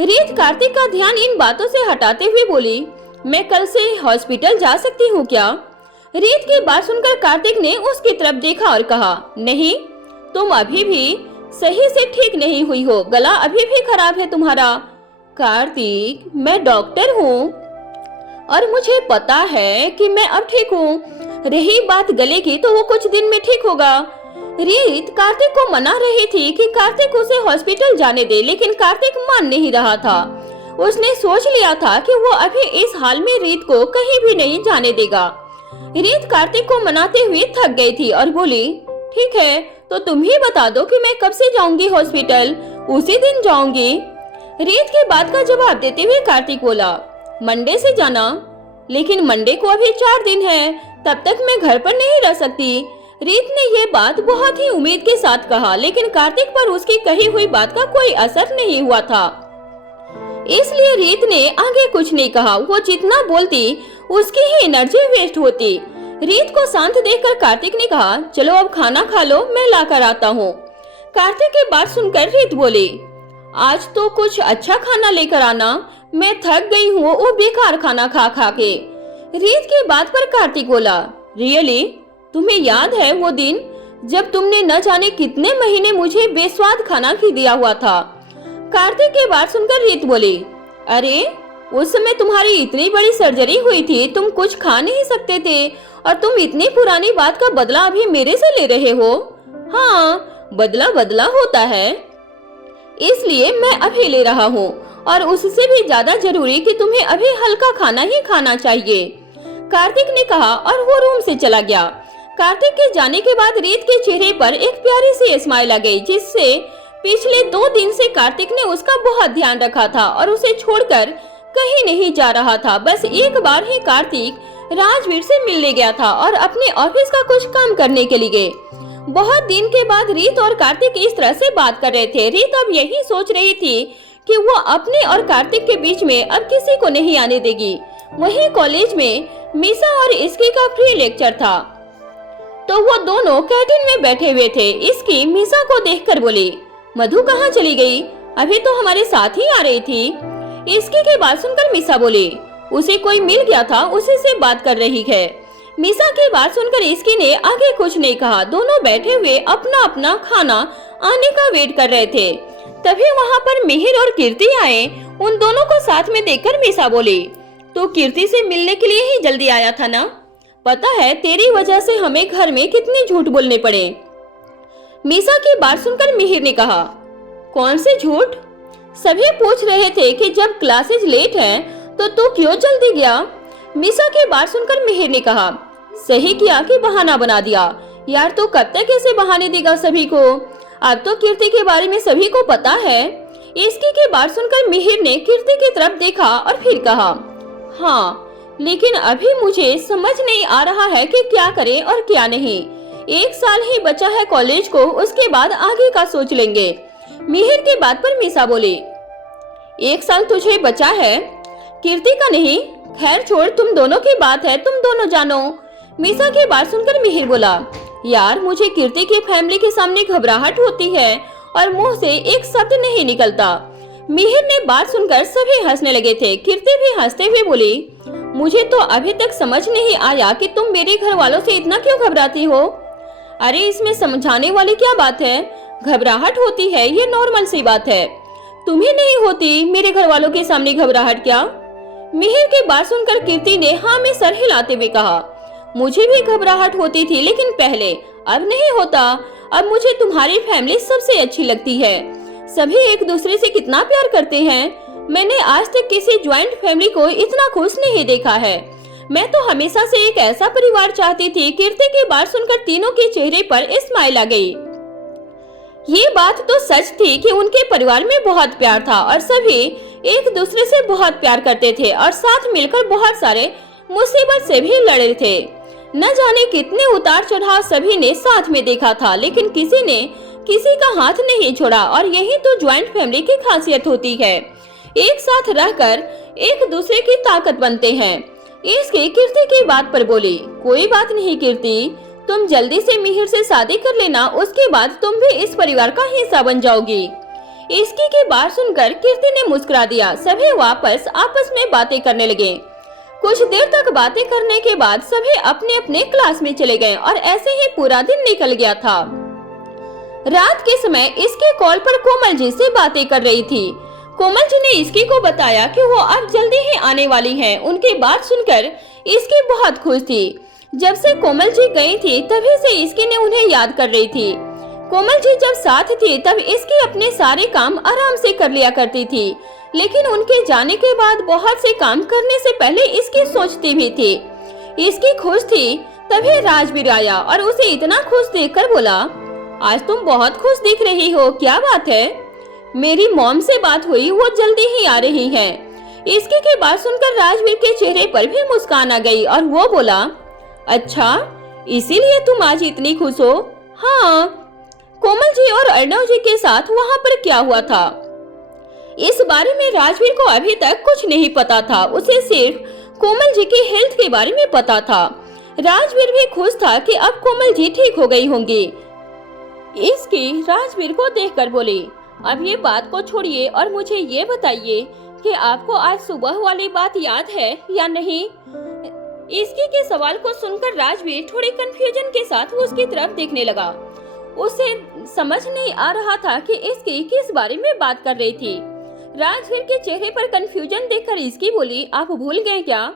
रीत कार्तिक का ध्यान इन बातों से हटाते हुए बोली, मैं कल से हॉस्पिटल जा सकती हूँ क्या? रीत की बात सुनकर कार्तिक ने उसकी तरफ देखा और कहा, नहीं, तुम अभी भी सही से ठीक नहीं हुई हो, गला अभी भी खराब है तुम्हारा। कार्तिक, मैं डॉक्टर हूँ और मुझे पता है कि मैं अब ठीक हूँ। रही बात गले की तो वो कुछ दिन में ठीक होगा। रीत कार्तिक को मना रही थी कि कार्तिक उसे हॉस्पिटल जाने दे, लेकिन कार्तिक मान नहीं रहा था। उसने सोच लिया था कि वो अभी इस हाल में रीत को कहीं भी नहीं जाने देगा। रीत कार्तिक को मनाते हुए थक गई थी और बोली, ठीक है, तो तुम ही बता दो कि मैं कब से जाऊंगी हॉस्पिटल, उसी दिन जाऊंगी। रीत की बात का जवाब देते हुए कार्तिक बोला, मंडे से जाना, लेकिन मंडे को अभी 4 दिन है, तब तक मैं घर पर नहीं रह सकती। रीत ने ये बात बहुत ही उम्मीद के साथ कहा, लेकिन कार्तिक पर उसकी कही हुई बात का कोई असर नहीं हुआ था, इसलिए रीत ने आगे कुछ नहीं कहा। वो जितना बोलती उसकी ही एनर्जी वेस्ट होती। रीत को शांत देखकर कार्तिक ने कहा, चलो अब खाना खा लो, मैं लाकर आता हूँ। कार्तिक की बात सुनकर रीत बोली, आज तो कुछ अच्छा खाना लेकर आना, मैं थक गई हूँ वो बेकार खाना खा खा के। रीत की बात पर कार्तिक बोला, रियली, तुम्हें याद है वो दिन जब तुमने न जाने कितने महीने मुझे बेस्वाद खाना खिला दिया हुआ था? कार्तिक की बात सुनकर रीत बोली, अरे उस समय तुम्हारी इतनी बड़ी सर्जरी हुई थी, तुम कुछ खा नहीं सकते थे और तुम इतनी पुरानी बात का बदला अभी मेरे से ले रहे हो? हाँ, बदला बदला होता है, इसलिए मैं अभी ले रहा हूँ और उससे भी ज्यादा जरूरी कि तुम्हें अभी हल्का खाना ही खाना चाहिए। कार्तिक ने कहा और वो रूम से चला गया। कार्तिक के जाने के बाद रीत के चेहरे पर एक प्यारी सी स्माइल आ गई, जिससे पिछले 2 दिन से कार्तिक ने उसका बहुत ध्यान रखा था और उसे छोड़कर कहीं नहीं जा रहा था। बस एक बार ही कार्तिक राजवीर से मिलने गया था और अपने ऑफिस का कुछ काम करने के लिए गए। बहुत दिन के बाद रीत और कार्तिक इस तरह से बात कर रहे थे। रीत अब यही सोच रही थी कि वो अपने और कार्तिक के बीच में अब किसी को नहीं आने देगी। वहीं कॉलेज में मीसा और इसकी का फ्री लेक्चर था, तो वो दोनों कैंटीन में बैठे हुए थे। इसकी मीसा को देखकर बोली, मधु कहाँ चली गई? अभी तो हमारे साथ ही आ रही थी। इसकी की बात सुनकर मीसा बोली, उसे कोई मिल गया था, उसी से बात कर रही है। मीसा की बात सुनकर इसकी ने आगे कुछ नहीं कहा। दोनों बैठे हुए अपना अपना खाना आने का वेट कर रहे थे। तभी वहाँ पर मिहिर और कीर्ति आए। उन दोनों को साथ में देखकर मीसा बोली, तो कीर्ति से मिलने के लिए ही जल्दी आया था ना? पता है तेरी वजह से हमें घर में कितने झूठ बोलने पड़े। मीसा की बात सुनकर मिहिर ने कहा, कौन से झूठ? सभी पूछ रहे थे कि जब क्लासेस लेट हैं तो तू क्यों जल्दी गया? मीसा की बात सुनकर मिहिर ने कहा, सही किया कि बहाना बना दिया। यार तू कब तक ऐसे बहाने देगा सभी को? अब तो कीर्ति के बारे में सभी को पता है। इसकी की बात सुनकर मिहिर ने कीर्ति की तरफ देखा और फिर कहा, हाँ, लेकिन अभी मुझे समझ नहीं आ रहा है कि क्या करें और क्या नहीं। 1 साल ही बचा है कॉलेज को, उसके बाद आगे का सोच लेंगे। मिहिर की बात पर मीसा बोली, 1 साल तुझे बचा है, कीर्ति का नहीं। खैर छोड़, तुम दोनों की बात है, तुम दोनों जानो। मीसा की बात सुनकर मिहिर बोला, यार मुझे कीर्ति की फैमिली के सामने घबराहट होती है और मुंह से एक शब्द नहीं निकलता। मिहिर ने बात सुनकर सभी हंसने लगे थे। कीर्ति भी हंसते हुए बोली, मुझे तो अभी तक समझ नहीं आया कि तुम मेरे घर वालों से इतना क्यों घबराती हो? अरे इसमें समझाने वाली क्या बात है? घबराहट होती है, ये नॉर्मल सी बात है। तुम्हें नहीं होती मेरे घर वालों के सामने घबराहट क्या? मिहिर की बात सुनकर कीर्ति ने हाँ में सर हिलाते हुए कहा, मुझे भी घबराहट होती थी, लेकिन पहले, अब नहीं होता। अब मुझे तुम्हारी फैमिली सबसे अच्छी लगती है। सभी एक दूसरे से कितना प्यार करते हैं। मैंने आज तक किसी ज्वाइंट फैमिली को इतना खुश नहीं देखा है। मैं तो हमेशा से एक ऐसा परिवार चाहती थी। कीर्ति की बात सुनकर तीनों के चेहरे पर स्माइल आ गई। ये बात तो सच थी कि उनके परिवार में बहुत प्यार था और सभी एक दूसरे से बहुत प्यार करते थे और साथ मिलकर बहुत सारे मुसीबत से भी लड़े थे। न जाने कितने उतार चढ़ाव सभी ने साथ में देखा था, लेकिन किसी ने किसी का हाथ नहीं छोड़ा। और यही तो ज्वाइंट फैमिली की खासियत होती है, एक साथ रहकर एक दूसरे की ताकत बनते हैं। इसकी कीर्ति की बात पर बोली, कोई बात नहीं कीर्ति, तुम जल्दी से मिहिर से शादी कर लेना, उसके बाद तुम भी इस परिवार का हिस्सा बन जाओगी। इसकी की बात सुनकर कीर्ति ने मुस्कुरा दिया। सभी वापस आपस में बातें करने लगे। कुछ देर तक बातें करने के बाद सभी अपने अपने क्लास में चले गए और ऐसे ही पूरा दिन निकल गया था। रात के समय इसके कॉल पर कोमल जी से बातें कर रही थी। कोमल जी ने इसकी को बताया कि वो अब जल्दी ही आने वाली हैं। उनकी बात सुनकर इसकी बहुत खुश थी। जब से कोमल जी गई थी तभी से इसकी ने उन्हें याद कर रही थी। कोमल जी जब साथ थी तब इसकी अपने सारे काम आराम से कर लिया करती थी, लेकिन उनके जाने के बाद बहुत से काम करने से पहले इसकी सोचती भी थी। इसकी खुश थी। तभी राजवीर आया और उसे इतना खुश देखकर बोला, आज तुम बहुत खुश दिख रही हो, क्या बात है? मेरी मॉम से बात हुई, वो जल्दी ही आ रही है। इसकी की बात सुनकर राजवीर के चेहरे पर भी मुस्कान आ गई और वो बोला, अच्छा इसीलिए तुम आज इतनी खुश हो? हाँ। कोमल जी और अर्णव जी के साथ वहाँ पर क्या हुआ था, इस बारे में राजवीर को अभी तक कुछ नहीं पता था। उसे सिर्फ कोमल जी की हेल्थ के बारे में पता था। राजवीर भी खुश था कि अब कोमल जी ठीक हो गई होंगी। इसकी राजवीर को देखकर बोली, अब ये बात को छोड़िए और मुझे ये बताइए कि आपको आज सुबह वाली बात याद है या नहीं? इसकी के सवाल को सुनकर राजवीर थोड़ी कंफ्यूजन के साथ उसकी तरफ देखने लगा। उसे समझ नहीं आ रहा था कि इसकी किस बारे में बात कर रही थी। राजवीर के चेहरे पर कंफ्यूजन देखकर इसकी बोली, आप भूल गए क्या?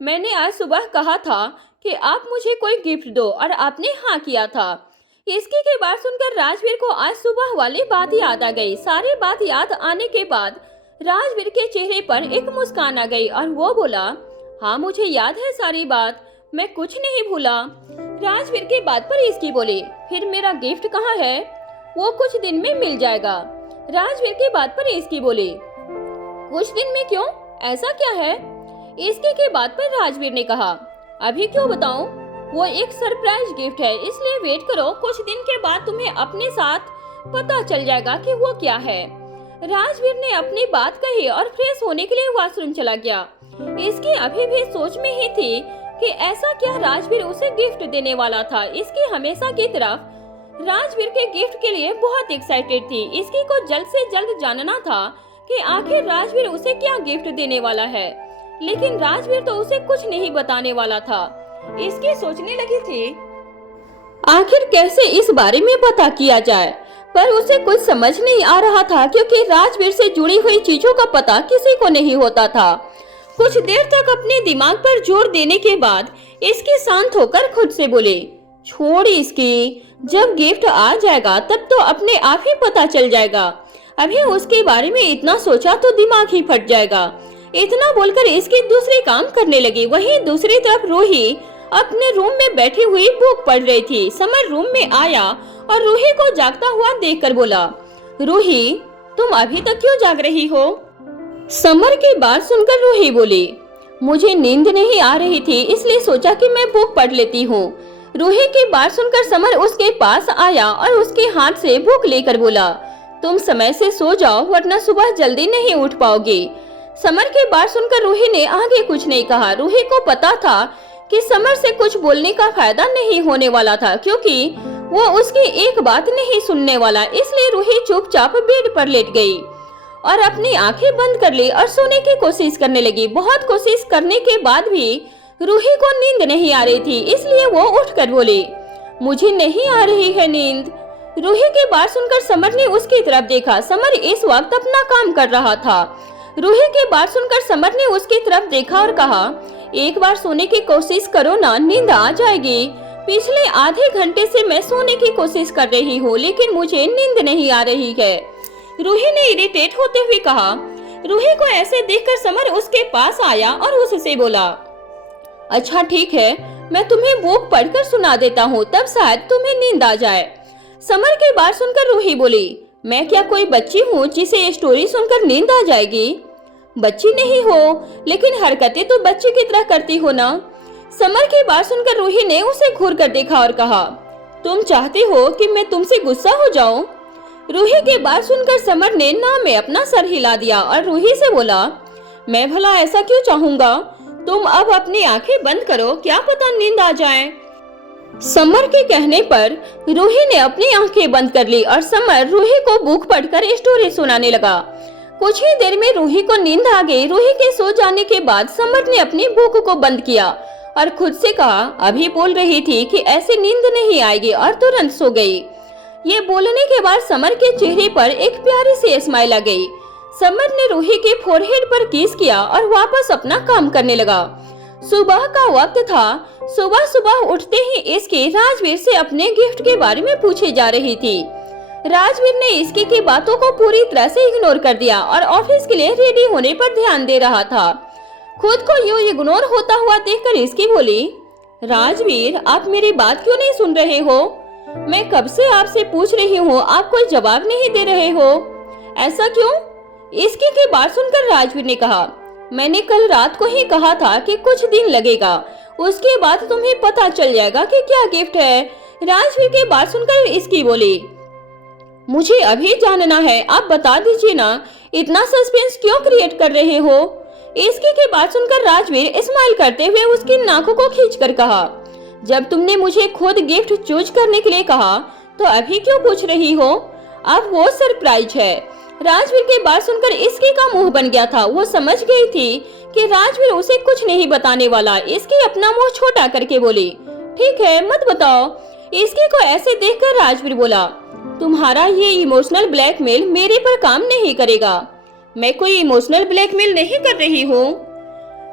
मैंने आज सुबह कहा था कि आप मुझे कोई गिफ्ट दो और आपने हाँ किया था। इसकी की बात सुनकर राजवीर को आज सुबह वाली बात याद आ गई। सारी बात याद आने के बाद राजवीर के चेहरे पर एक मुस्कान आ गई और वो बोला, हाँ मुझे याद है सारी बात, मैं कुछ नहीं भूला। राजवीर की बात पर इसकी बोली, फिर मेरा गिफ्ट कहाँ है? वो कुछ दिन में मिल जाएगा। राजवीर की बात पर इसकी बोली, कुछ दिन में क्यों, ऐसा क्या है? इसकी की बात पर राजवीर ने कहा, अभी क्यों बताऊं, वो एक सरप्राइज गिफ्ट है, इसलिए वेट करो, कुछ दिन के बाद तुम्हें अपने साथ पता चल जाएगा कि वो क्या है। राजवीर ने अपनी बात कही और फ्रेश होने के लिए वॉशरूम चला गया। इसकी अभी भी सोच में ही थी कि ऐसा क्या राजवीर उसे गिफ्ट देने वाला था। इसकी हमेशा की तरफ राजवीर के गिफ्ट के लिए बहुत एक्साइटेड थी। इसकी को जल्द से जल्द जानना था कि आखिर राजवीर उसे क्या गिफ्ट देने वाला है, लेकिन राजवीर तो उसे कुछ नहीं बताने वाला था। इसकी सोचने लगी थी आखिर कैसे इस बारे में पता किया जाए, पर उसे कुछ समझ नहीं आ रहा था क्योंकि राजवीर से जुड़ी हुई चीजों का पता किसी को नहीं होता था। कुछ देर तक अपने दिमाग पर जोर देने के बाद इसकी शांत होकर खुद से बोले, छोड़ इसकी, जब गिफ्ट आ जाएगा तब तो अपने आप ही पता चल जाएगा। अभी उसके बारे में इतना सोचा तो दिमाग ही फट जाएगा। इतना बोलकर इसकी दूसरी काम करने लगी। वहीं दूसरी तरफ रूही अपने रूम में बैठी हुई बुक पढ़ रही थी। समर रूम में आया और रूही को जागता हुआ देखकर बोला, रूही तुम अभी तक क्यों जाग रही हो? समर की बात सुनकर रूही बोली, मुझे नींद नहीं आ रही थी इसलिए सोचा कि मैं बुक पढ़ लेती हूँ। रूही की बात सुनकर समर उसके पास आया और उसके हाथ से बुक लेकर बोला, तुम समय से सो जाओ वरना सुबह जल्दी नहीं उठ पाओगे। समर की बात सुनकर रूही ने आगे कुछ नहीं कहा। रूही को पता था कि समर से कुछ बोलने का फायदा नहीं होने वाला था क्योंकि वो उसकी एक बात नहीं सुनने वाला। इसलिए रूही चुपचाप बेड पर लेट गई और अपनी आंखें बंद कर ली और सोने की कोशिश करने लगी। बहुत कोशिश करने के बाद भी रूही को नींद नहीं आ रही थी, इसलिए वो उठकर बोली, मुझे नहीं आ रही है नींद। रूही की बात सुनकर समर ने उसकी तरफ देखा। समर इस वक्त अपना काम कर रहा था। रूही की बात सुनकर समर ने उसकी तरफ देखा और कहा, एक बार सोने की कोशिश करो ना, नींद आ जाएगी। पिछले आधे घंटे से मैं सोने की कोशिश कर रही हूँ लेकिन मुझे नींद नहीं आ रही है, रूही ने इरिटेट होते हुए कहा। रूही को ऐसे देखकर समर उसके पास आया और उससे बोला, अच्छा ठीक है, मैं तुम्हें बुक पढ़कर सुना देता हूँ, तब शायद तुम्हें नींद आ जाए। समर की बात सुनकर रूही बोली, मैं क्या कोई बच्ची हूँ जिसे स्टोरी सुनकर नींद आ जाएगी? बच्ची नहीं हो, लेकिन हरकतें तो बच्चे की तरह करती हो ना। समर की बात सुनकर रूही ने उसे घूर कर देखा और कहा, तुम चाहते हो कि मैं तुमसे गुस्सा हो जाऊं? रूही की बात सुनकर समर ने ना में अपना सर हिला दिया और रूही से बोला, मैं भला ऐसा क्यों चाहूंगा? तुम अब अपनी आंखें बंद करो, क्या पता नींद आ जाए। समर के कहने पर रूही ने अपनी आंखें बंद कर ली और समर रूही को बुक पढ़कर स्टोरी सुनाने लगा। कुछ ही देर में रूही को नींद आ गई। रूही के सो जाने के बाद समर ने अपनी बुक को बंद किया और खुद से कहा, अभी बोल रही थी कि ऐसे नींद नहीं आएगी, और तुरंत सो गई। ये बोलने के बाद समर के चेहरे पर एक प्यारी सी स्माइल आ गई। समर ने रूही के फोरहेड पर किस किया और वापस अपना काम करने लगा। सुबह का वक्त था। सुबह सुबह उठते ही इसकी राजवीर से अपने गिफ्ट के बारे में पूछे जा रही थी। राजवीर ने इसकी की बातों को पूरी तरह से इग्नोर कर दिया और ऑफिस के लिए रेडी होने पर ध्यान दे रहा था। खुद को यूं इग्नोर होता हुआ देखकर इसकी बोली, राजवीर आप मेरी बात क्यों नहीं सुन रहे हो? मैं कब से आपसे पूछ रही हूँ, आप कोई जवाब नहीं दे रहे हो, ऐसा क्यों? इसकी की बात सुनकर राजवीर ने कहा, मैंने कल रात को ही कहा था कि कुछ दिन लगेगा, उसके बाद तुम्हें पता चल जाएगा कि क्या गिफ्ट है। राजवीर की बात सुनकर इसकी बोली, मुझे अभी जानना है, आप बता दीजिए ना, इतना सस्पेंस क्यों क्रिएट कर रहे हो? इसकी की बात सुनकर राजवीर स्माइल करते हुए उसकी नाकों को खींचकर कहा, जब तुमने मुझे खुद गिफ्ट चूज करने के लिए कहा तो अभी क्यों पूछ रही हो? अब वो सरप्राइज है। राजवीर की बात सुनकर इसकी का मुंह बन गया था। वो समझ गई थी कि राजवीर उसे कुछ नहीं बताने वाला। इसकी अपना मुंह छोटा करके बोली, ठीक है मत बताओ। इसकी को ऐसे देखकर राजवीर बोला, तुम्हारा ये इमोशनल ब्लैकमेल मेरे पर काम नहीं करेगा। मैं कोई इमोशनल ब्लैकमेल नहीं कर रही हूँ।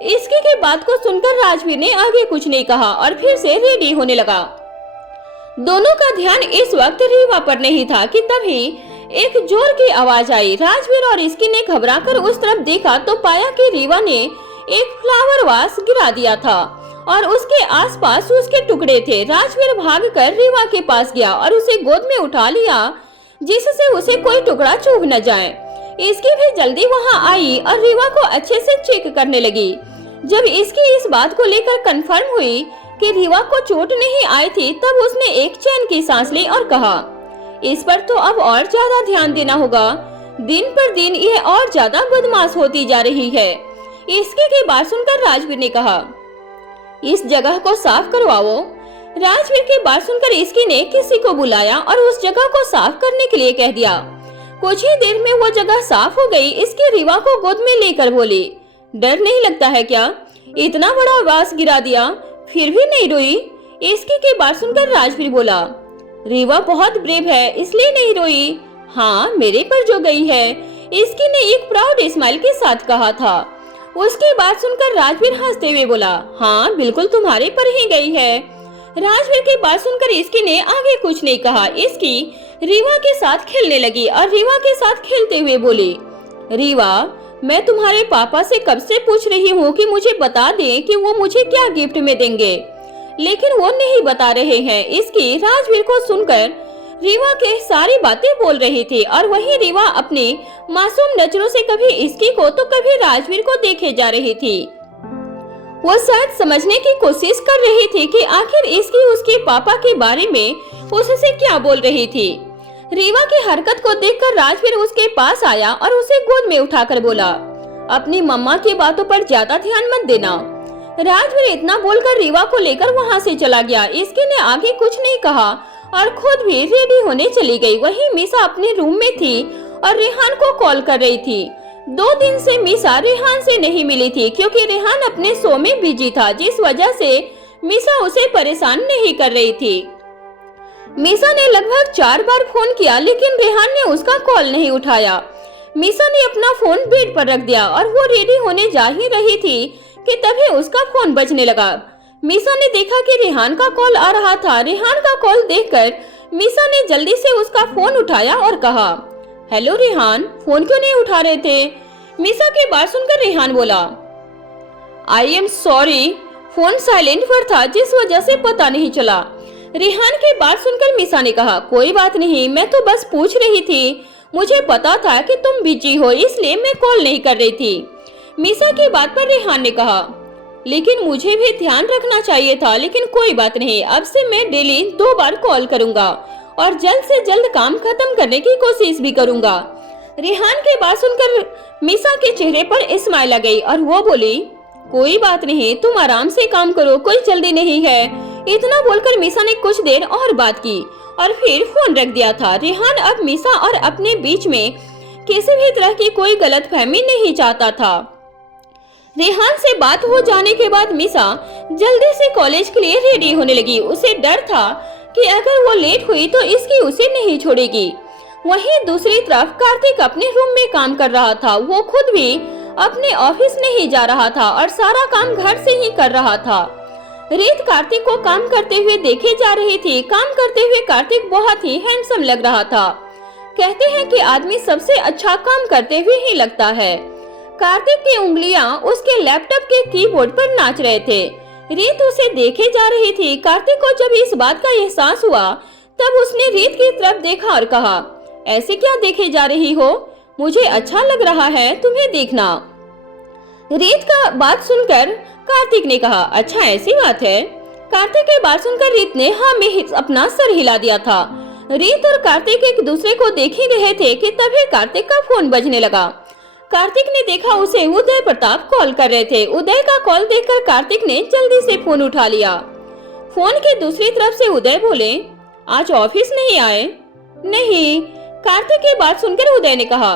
इसकी की बात को सुनकर राजवीर ने आगे कुछ नहीं कहा और फिर से रेडी होने लगा। दोनों का ध्यान इस वक्त रीवा पर नहीं था कि तभी एक जोर की आवाज आई। राजवीर और इसकी ने घबराकर उस तरफ देखा तो पाया कि रीवा ने एक फ्लावर वास गिरा दिया था और उसके आसपास उसके टुकड़े थे। राजवीर भागकर रीवा के पास गया और उसे गोद में उठा लिया जिससे उसे कोई टुकड़ा चुभ न जाए। इसकी भी जल्दी वहां आई और रीवा को अच्छे से चेक करने लगी। जब इसकी इस बात को लेकर कंफर्म हुई कि रीवा को चोट नहीं आई थी तब उसने एक चैन की सांस ली और कहा, इस पर तो अब और ज्यादा ध्यान देना होगा, दिन पर दिन ये और ज्यादा बदमाश होती जा रही है। इसकी की बात सुनकर राजवीर ने कहा, इस जगह को साफ करवाओ। राजवीर की बात सुनकर इसकी ने किसी को बुलाया और उस जगह को साफ करने के लिए कह दिया। कुछ ही देर में वो जगह साफ हो गई। इसकी रीवा को गोद में लेकर बोली, डर नहीं लगता है क्या? इतना बड़ा आवाज गिरा दिया, फिर भी नहीं रोई। इसकी की बात सुनकर राजवीर बोला, रीवा बहुत ब्रेव है इसलिए नहीं रोई। हाँ, मेरे पर जो गई है, इसकी ने एक प्राउड स्माइल के साथ कहा था। उसकी बात सुनकर राजवीर हंसते हुए बोला, हाँ बिल्कुल तुम्हारे पर ही गई है। राजवीर की बात सुनकर इसकी ने आगे कुछ नहीं कहा। इसकी रीवा के साथ खेलने लगी और रीवा के साथ खेलते हुए बोली, रीवा मैं तुम्हारे पापा से कब से पूछ रही हूँ कि मुझे बता दें कि वो मुझे क्या गिफ्ट में देंगे, लेकिन वो नहीं बता रहे हैं। इसकी राजवीर को सुनकर रीवा के सारी बातें बोल रही थी और वही रीवा अपनी मासूम नजरों से कभी इसकी को तो कभी राजवीर को देखे जा रही थी। वो शायद समझने की कोशिश कर रही थी कि आखिर इसकी उसके पापा के बारे में उससे क्या बोल रही थी। रीवा की हरकत को देखकर राजवीर उसके पास आया और उसे गोद में उठाकर बोला, अपनी मम्मा की बातों पर ज्यादा ध्यान मत देना। राजवीर इतना बोलकर रीवा को लेकर वहाँ से चला गया। इसकी ने आगे कुछ नहीं कहा और खुद भी रेडी होने चली गई। वहीं मीसा अपने रूम में थी और रेहान को कॉल कर रही थी। 2 दिन से मीसा रेहान से नहीं मिली थी क्योंकि रेहान अपने शो में बिजी था, जिस वजह से मीसा उसे परेशान नहीं कर रही थी। मीसा ने लगभग 4 बार फोन किया लेकिन रेहान ने उसका कॉल नहीं उठाया। मीसा ने अपना फोन बेड पर रख दिया और वो रेडी होने जा ही रही थी कि तभी उसका फोन बजने लगा। मीसा ने देखा कि रेहान का कॉल आ रहा था। रेहान का कॉल देखकर मीसा ने जल्दी से उसका फोन उठाया और कहा, हेलो रेहान, फोन क्यों नहीं उठा रहे थे? मीसा की बात सुनकर रेहान बोला, I am sorry, phone silent पर था जिस वजह से पता नहीं चला। रेहान की बात सुनकर मीसा ने कहा, कोई बात नहीं, मैं तो बस पूछ रही थी, मुझे पता था कि तुम बिजी हो इसलिए मैं कॉल नहीं कर रही थी। मीसा की बात पर रेहान ने कहा, लेकिन मुझे भी ध्यान रखना चाहिए था, लेकिन कोई बात नहीं, अब से मैं डेली 2 बार कॉल करूंगा और जल्द से जल्द काम खत्म करने की कोशिश भी करूंगा। रेहान की बात सुनकर मीसा के चेहरे पर स्माइल आ गई और वो बोली, कोई बात नहीं, तुम आराम से काम करो, कोई जल्दी नहीं है। इतना बोलकर मीसा ने कुछ देर और बात की और फिर फोन रख दिया था। रेहान अब मीसा और अपने बीच में किसी भी तरह की कोई गलतफहमी नहीं चाहता था। रेहान से बात हो जाने के बाद मीसा जल्दी से कॉलेज के लिए रेडी होने लगी। उसे डर था कि अगर वो लेट हुई तो इसकी उसे नहीं छोड़ेगी। वहीं दूसरी तरफ कार्तिक अपने रूम में काम कर रहा था। वो खुद भी अपने ऑफिस नहीं जा रहा था और सारा काम घर से ही कर रहा था। रीत कार्तिक को काम करते हुए देखे जा रही थी। काम करते हुए कार्तिक बहुत ही हैंडसम लग रहा था। कहते हैं कि आदमी सबसे अच्छा काम करते हुए ही लगता है। कार्तिक की उंगलियां उसके लैपटॉप के कीबोर्ड पर नाच रहे थे। रीत उसे देखे जा रही थी। कार्तिक को जब इस बात का एहसास हुआ तब उसने रीत की तरफ देखा और कहा, ऐसे क्या देखे जा रही हो? मुझे अच्छा लग रहा है, तुम्हें देखना। रीत का बात सुनकर कार्तिक ने कहा, अच्छा ऐसी बात है? कार्तिक की बात सुनकर रीत ने हाँ में अपना सर हिला दिया था। रीत और कार्तिक एक दूसरे को देख ही रहे थे कि तभी कार्तिक का फोन बजने लगा। कार्तिक ने देखा उसे उदय प्रताप कॉल कर रहे थे। उदय का कॉल देखकर कार्तिक ने जल्दी से फोन उठा लिया। फोन की दूसरी तरफ से उदय बोले, आज ऑफिस नहीं आए? नहीं। कार्तिक की बात सुनकर उदय ने कहा,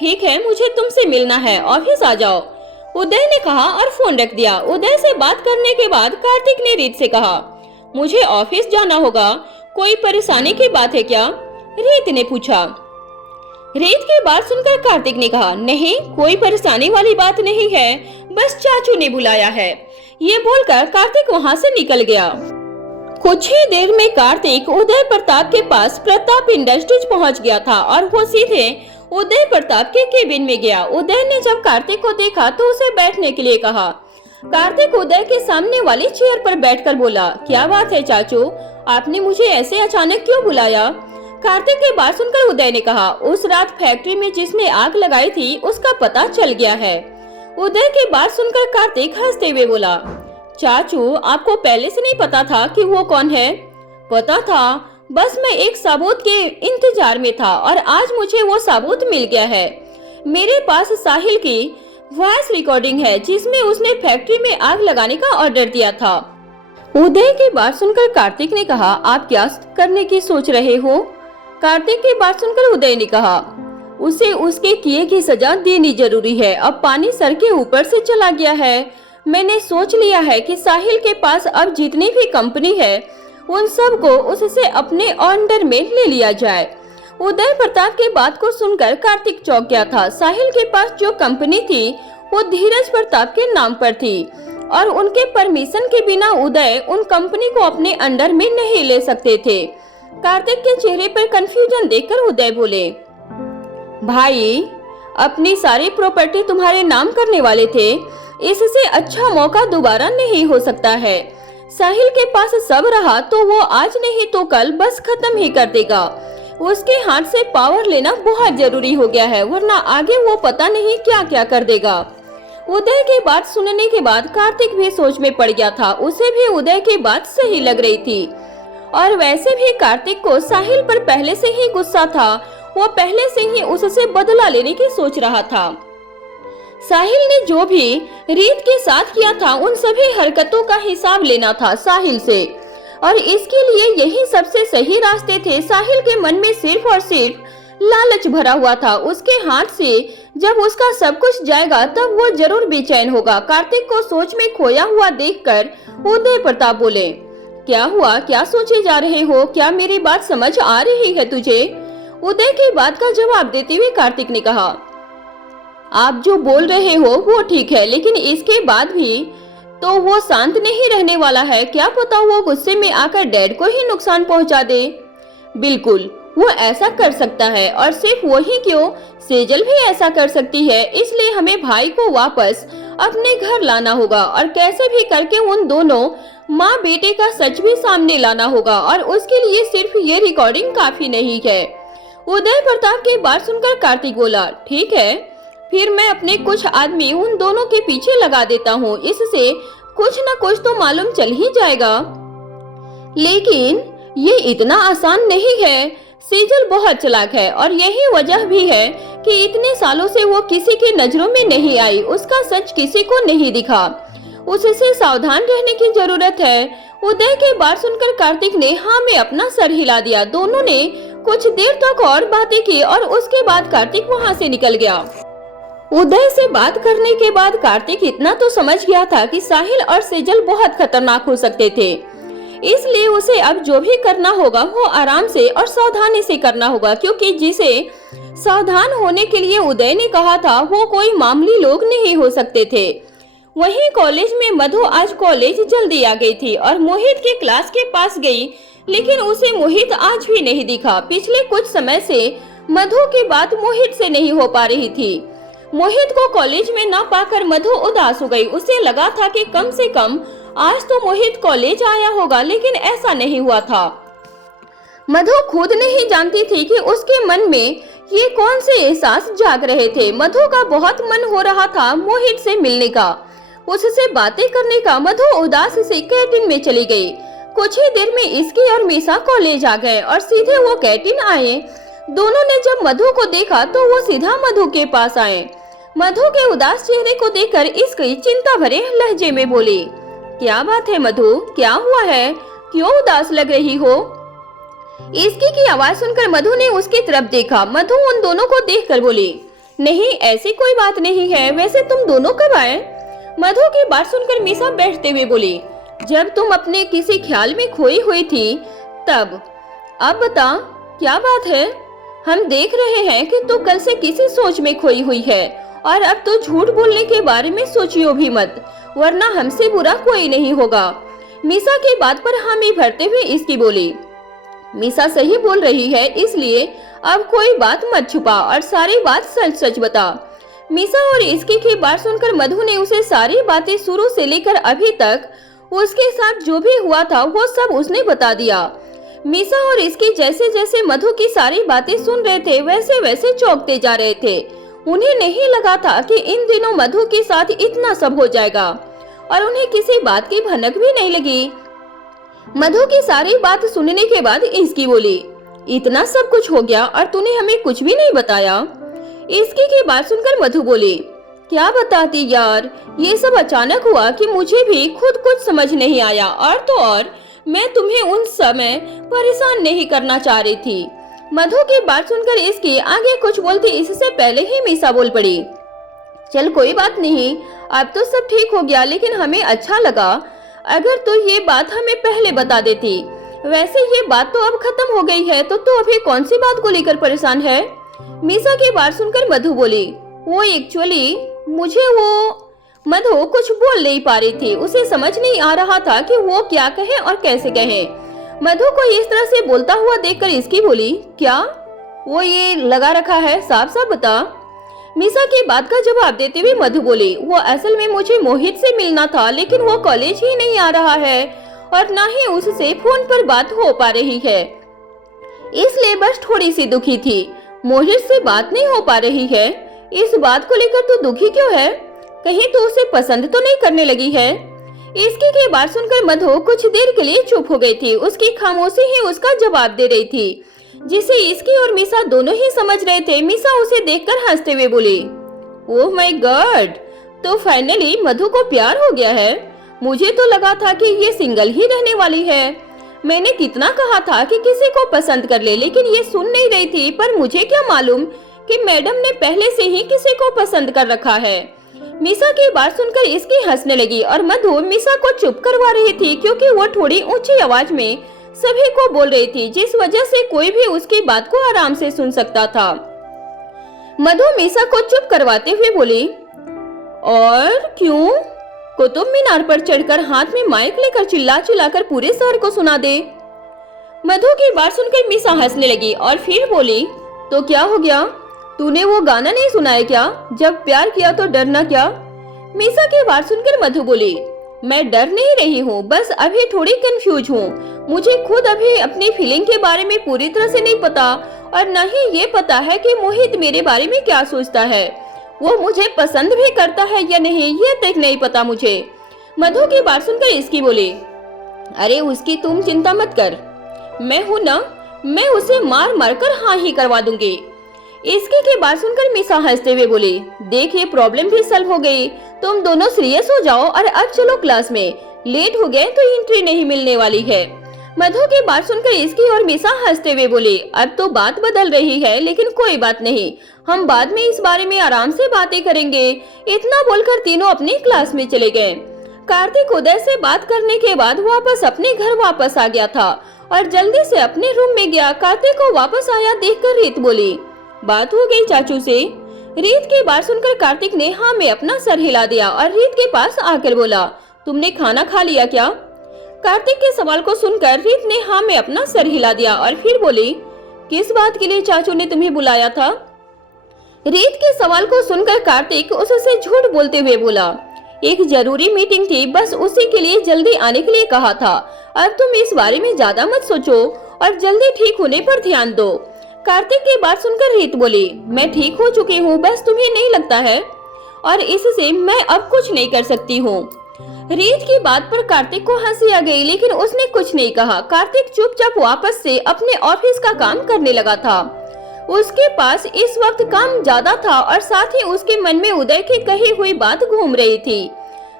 ठीक है, मुझे तुमसे मिलना है, ऑफिस आ जाओ। उदय ने कहा और फोन रख दिया। उदय से बात करने के बाद कार्तिक ने रीत से कहा, मुझे ऑफिस जाना होगा, कोई परेशानी की बात है क्या? रीत ने पूछा। रीत की बात सुनकर कार्तिक ने कहा, नहीं, कोई परेशानी वाली बात नहीं है, बस चाचू ने बुलाया है। ये बोलकर कार्तिक वहाँ से निकल गया। कुछ ही देर में कार्तिक उदय प्रताप के पास प्रताप इंडस्ट्रीज पहुँच गया था और वो सीधे उदय प्रताप के केबिन में गया। उदय ने जब कार्तिक को देखा तो उसे बैठने के लिए कहा। कार्तिक उदय के सामने वाली चेयर पर बैठकर बोला, क्या बात है चाचू, आपने मुझे ऐसे अचानक क्यों बुलाया? कार्तिक की बात सुनकर उदय ने कहा, उस रात फैक्ट्री में जिसने आग लगाई थी उसका पता चल गया है। उदय की बात सुनकर कार्तिक हंसते हुए बोला, चाचू आपको पहले से नहीं पता था कि वो कौन है? पता था, बस मैं एक सबूत के इंतजार में था और आज मुझे वो सबूत मिल गया है। मेरे पास साहिल की वॉइस रिकॉर्डिंग है जिसमें उसने फैक्ट्री में आग लगाने का ऑर्डर दिया था। उदय की बात सुनकर कार्तिक ने कहा, आप क्या करने की सोच रहे हो? कार्तिक की बात सुनकर उदय ने कहा, उसे उसके किए की सजा देनी जरूरी है। अब पानी सर के ऊपर से चला गया है। मैंने सोच लिया है कि साहिल के पास अब जितनी भी कंपनी है उन सब को उससे अपने अंडर में ले लिया जाए। उदय प्रताप की बात को सुनकर कार्तिक चौंक गया था। साहिल के पास जो कंपनी थी वो धीरज प्रताप के नाम पर थी और उनके परमिशन के बिना उदय उन कंपनी को अपने अंडर में नहीं ले सकते थे। कार्तिक के चेहरे पर कंफ्यूजन देखकर उदय बोले, भाई अपनी सारी प्रॉपर्टी तुम्हारे नाम करने वाले थे, इससे अच्छा मौका दोबारा नहीं हो सकता है। साहिल के पास सब रहा तो वो आज नहीं तो कल बस खत्म ही कर देगा। उसके हाथ से पावर लेना बहुत जरूरी हो गया है, वरना आगे वो पता नहीं क्या क्या कर देगा। उदय की बात सुनने के बाद कार्तिक भी सोच में पड़ गया था। उसे भी उदय की बात सही लग रही थी और वैसे भी कार्तिक को साहिल पर पहले से ही गुस्सा था। वो पहले से ही उससे बदला लेने की सोच रहा था। साहिल ने जो भी रीत के साथ किया था उन सभी हरकतों का हिसाब लेना था साहिल से और इसके लिए यही सबसे सही रास्ते थे। साहिल के मन में सिर्फ और सिर्फ लालच भरा हुआ था। उसके हाथ से जब उसका सब कुछ जाएगा तब वो जरूर बेचैन होगा। कार्तिक को सोच में खोया हुआ देखकर उदय प्रताप बोले, क्या हुआ, क्या सोचे जा रहे हो? क्या मेरी बात समझ आ रही है तुझे? उदय की बात का जवाब देते हुए कार्तिक ने कहा, आप जो बोल रहे हो वो ठीक है, लेकिन इसके बाद भी तो वो शांत नहीं रहने वाला है। क्या पता वो गुस्से में आकर डैड को ही नुकसान पहुंचा दे। बिल्कुल वो ऐसा कर सकता है और सिर्फ वही क्यों, सेजल भी ऐसा कर सकती है। इसलिए हमें भाई को वापस अपने घर लाना होगा और कैसे भी करके उन दोनों माँ बेटे का सच भी सामने लाना होगा और उसके लिए सिर्फ ये रिकॉर्डिंग काफी नहीं है। उदय प्रताप की बात सुनकर कार्तिक बोला, ठीक है, फिर मैं अपने कुछ आदमी उन दोनों के पीछे लगा देता हूँ, इससे कुछ न कुछ तो मालूम चल ही जाएगा। लेकिन ये इतना आसान नहीं है। सेजल बहुत चालाक है और यही वजह भी है कि इतने सालों से वो किसी की नजरों में नहीं आई, उसका सच किसी को नहीं दिखा। उससे सावधान रहने की जरूरत है। उदय की बात सुनकर कार्तिक ने हाँ में अपना सर हिला दिया। दोनों ने कुछ देर तक और बातें की और उसके बाद कार्तिक वहाँ से निकल गया। उदय से बात करने के बाद कार्तिक इतना तो समझ गया था कि साहिल और सेजल बहुत खतरनाक हो सकते थे, इसलिए उसे अब जो भी करना होगा वो आराम से और सावधानी से करना होगा, क्योंकि जिसे सावधान होने के लिए उदय ने कहा था वो कोई मामूली लोग नहीं हो सकते थे। वहीं कॉलेज में मधु आज कॉलेज जल्दी आ गई थी और मोहित के क्लास के पास गई, लेकिन उसे मोहित आज भी नहीं दिखा। पिछले कुछ समय से मधु की बात मोहित से नहीं हो पा रही थी। मोहित को कॉलेज में न पाकर मधु उदास हो गई। उसे लगा था कि कम से कम आज तो मोहित कॉलेज आया होगा, लेकिन ऐसा नहीं हुआ था। मधु खुद नहीं जानती थी कि उसके मन में ये कौन से एहसास जाग रहे थे। मधु का बहुत मन हो रहा था मोहित से मिलने का, उससे बातें करने का। मधु उदास से कैंटीन में चली गई। कुछ ही देर में इसकी और मीसा कॉलेज आ गए और सीधे वो कैंटीन आए। दोनों ने जब मधु को देखा तो वो सीधा मधु के पास आए। मधु के उदास चेहरे को देखकर इसकी चिंता भरे लहजे में बोली, क्या बात है मधु, क्या हुआ है, क्यों उदास लग रही हो? इसकी की आवाज सुनकर मधु ने उसकी तरफ देखा। मधु उन दोनों को देखकर बोली, नहीं ऐसी कोई बात नहीं है, वैसे तुम दोनों कब आए? मधु की बात सुनकर मीसा बैठते हुए बोली, जब तुम अपने किसी ख्याल में खोई हुई थी तब। अब बता क्या बात है? हम देख रहे हैं कि तू कल से किसी सोच में खोई हुई है और अब तो झूठ बोलने के बारे में सोचियो भी मत, वरना हमसे बुरा कोई नहीं होगा। मीसा की बात पर हामी भरते हुए इसकी बोली, मीसा सही बोल रही है, इसलिए अब कोई बात मत छुपा और सारी बात सच सच बता। मीसा और इसकी की बात सुनकर मधु ने उसे सारी बातें शुरू से लेकर अभी तक उसके साथ जो भी हुआ था वो सब उसने बता दिया। मीसा और इसकी जैसे जैसे मधु की सारी बातें सुन रहे थे वैसे वैसे चौंकते जा रहे थे। उन्हें नहीं लगा था कि इन दिनों मधु के साथ इतना सब हो जाएगा और उन्हें किसी बात की भनक भी नहीं लगी। मधु की सारी बात सुनने के बाद इसकी बोली, इतना सब कुछ हो गया और तूने हमें कुछ भी नहीं बताया? इसकी की बात सुनकर मधु बोली, क्या बताती यार, ये सब अचानक हुआ कि मुझे भी खुद कुछ समझ नहीं आया। और तो और मैं तुम्हें उन समय परेशान नहीं करना चाह रही थी। मधु की बात सुनकर इसके आगे कुछ बोलती इससे पहले ही मीसा बोल पड़ी, चल कोई बात नहीं, अब तो सब ठीक हो गया, लेकिन हमें अच्छा लगा अगर तो ये बात हमें पहले बता देती। वैसे ये बात तो अब खत्म हो गई है, तो अभी कौन सी बात को लेकर परेशान है? मीसा की बात सुनकर मधु बोली, वो एक्चुअली मधु कुछ बोल नहीं पा रही थी। उसे समझ नहीं आ रहा था कि वो क्या कहे और कैसे कहे। मधु को इस तरह से बोलता हुआ देखकर इसकी बोली, क्या वो ये लगा रखा है, साफ साफ बता। मीसा की बात का जवाब देते हुए मधु बोली, वो असल में मुझे मोहित से मिलना था, लेकिन वो कॉलेज ही नहीं आ रहा है और ना ही उससे फोन पर बात हो पा रही है, इसलिए बस थोड़ी सी दुखी थी। मोहित से बात नहीं हो पा रही है, इस बात को लेकर तू दुखी क्यों है? कहीं तो उसे पसंद तो नहीं करने लगी है? इसकी की बात सुनकर मधु कुछ देर के लिए चुप हो गई थी। उसकी खामोशी ही उसका जवाब दे रही थी, जिसे इसकी और मीसा दोनों ही समझ रहे थे। मीसा उसे देखकर हंसते हुए बोली, ओह माय गॉड, तो फाइनली मधु को प्यार हो गया है। मुझे तो लगा था कि ये सिंगल ही रहने वाली है। मैंने कितना कहा था कि किसी को पसंद कर ले, लेकिन ये सुन नहीं रही थी। पर मुझे क्या मालूम कि मैडम ने पहले से ही किसी को पसंद कर रखा है। मीसा की बात सुनकर इसकी हंसने लगी और मधु मीसा को चुप करवा रही थी, क्योंकि वो थोड़ी ऊंची आवाज में सभी को बोल रही थी, जिस वजह से कोई भी उसकी बात को आराम से सुन सकता था। मधु मीसा को चुप करवाते हुए बोली, और क्यों? कुतुब मीनार पर चढ़कर हाथ में माइक लेकर चिल्ला चिल्लाकर पूरे शहर को सुना दे। मधु की बात सुनकर मीसा हंसने लगी और फिर बोली, तो क्या हो गया? तूने वो गाना नहीं सुना है क्या, जब प्यार किया तो डरना क्या? मीसा की बात सुनकर मधु बोली, मैं डर नहीं रही हूँ, बस अभी थोड़ी कंफ्यूज हूँ। मुझे खुद अभी अपनी फीलिंग के बारे में पूरी तरह से नहीं पता और न ही ये पता है कि मोहित मेरे बारे में क्या सोचता है। वो मुझे पसंद भी करता है या नहीं, ये तक नहीं पता मुझे। मधु की बात सुनकर इसकी बोली, अरे उसकी तुम चिंता मत कर, मैं हूँ ना, मैं उसे मार मार कर हाँ ही करवा दूंगी। इसकी की बात सुनकर मीसा हंसते हुए बोली, देख ये प्रॉब्लम भी सॉल्व हो गई, तुम दोनों सीरियस हो जाओ और अब चलो क्लास में, लेट हो गए तो एंट्री नहीं मिलने वाली है। मधु की बात सुनकर इसकी और मीसा हंसते हुए बोली, अब तो बात बदल रही है, लेकिन कोई बात नहीं, हम बाद में इस बारे में आराम से बातें करेंगे। इतना बोलकर तीनों अपनी क्लास में चले गए। कार्तिक उदय से बात करने के बाद वापस अपने घर वापस आ गया था और जल्दी से अपने रूम में गया। कार्तिक को वापस आया देखकर रीत बोली, बात हो गई चाचू से? रीत की बात सुनकर कार्तिक ने हाँ में अपना सर हिला दिया और रीत के पास आकर बोला, तुमने खाना खा लिया क्या? कार्तिक के सवाल को सुनकर रीत ने हाँ में अपना सर हिला दिया और फिर बोली, किस बात के लिए चाचू ने तुम्हें बुलाया था? रीत के सवाल को सुनकर कार्तिक उससे झूठ बोलते हुए बोला, एक जरूरी मीटिंग थी, बस उसी के लिए जल्दी आने के लिए कहा था। अब तुम इस बारे में ज्यादा मत सोचो और जल्दी ठीक होने पर ध्यान दो। कार्तिक की बात सुनकर रीत बोली, मैं ठीक हो चुकी हूँ, बस तुम्हें नहीं लगता है, और इससे मैं अब कुछ नहीं कर सकती हूँ। रीत की बात पर कार्तिक को हंसी आ गई, लेकिन उसने कुछ नहीं कहा। कार्तिक चुपचाप वापस से अपने ऑफिस का काम करने लगा था। उसके पास इस वक्त काम ज्यादा था और साथ ही उसके मन में उदय की कही हुई बात घूम रही थी।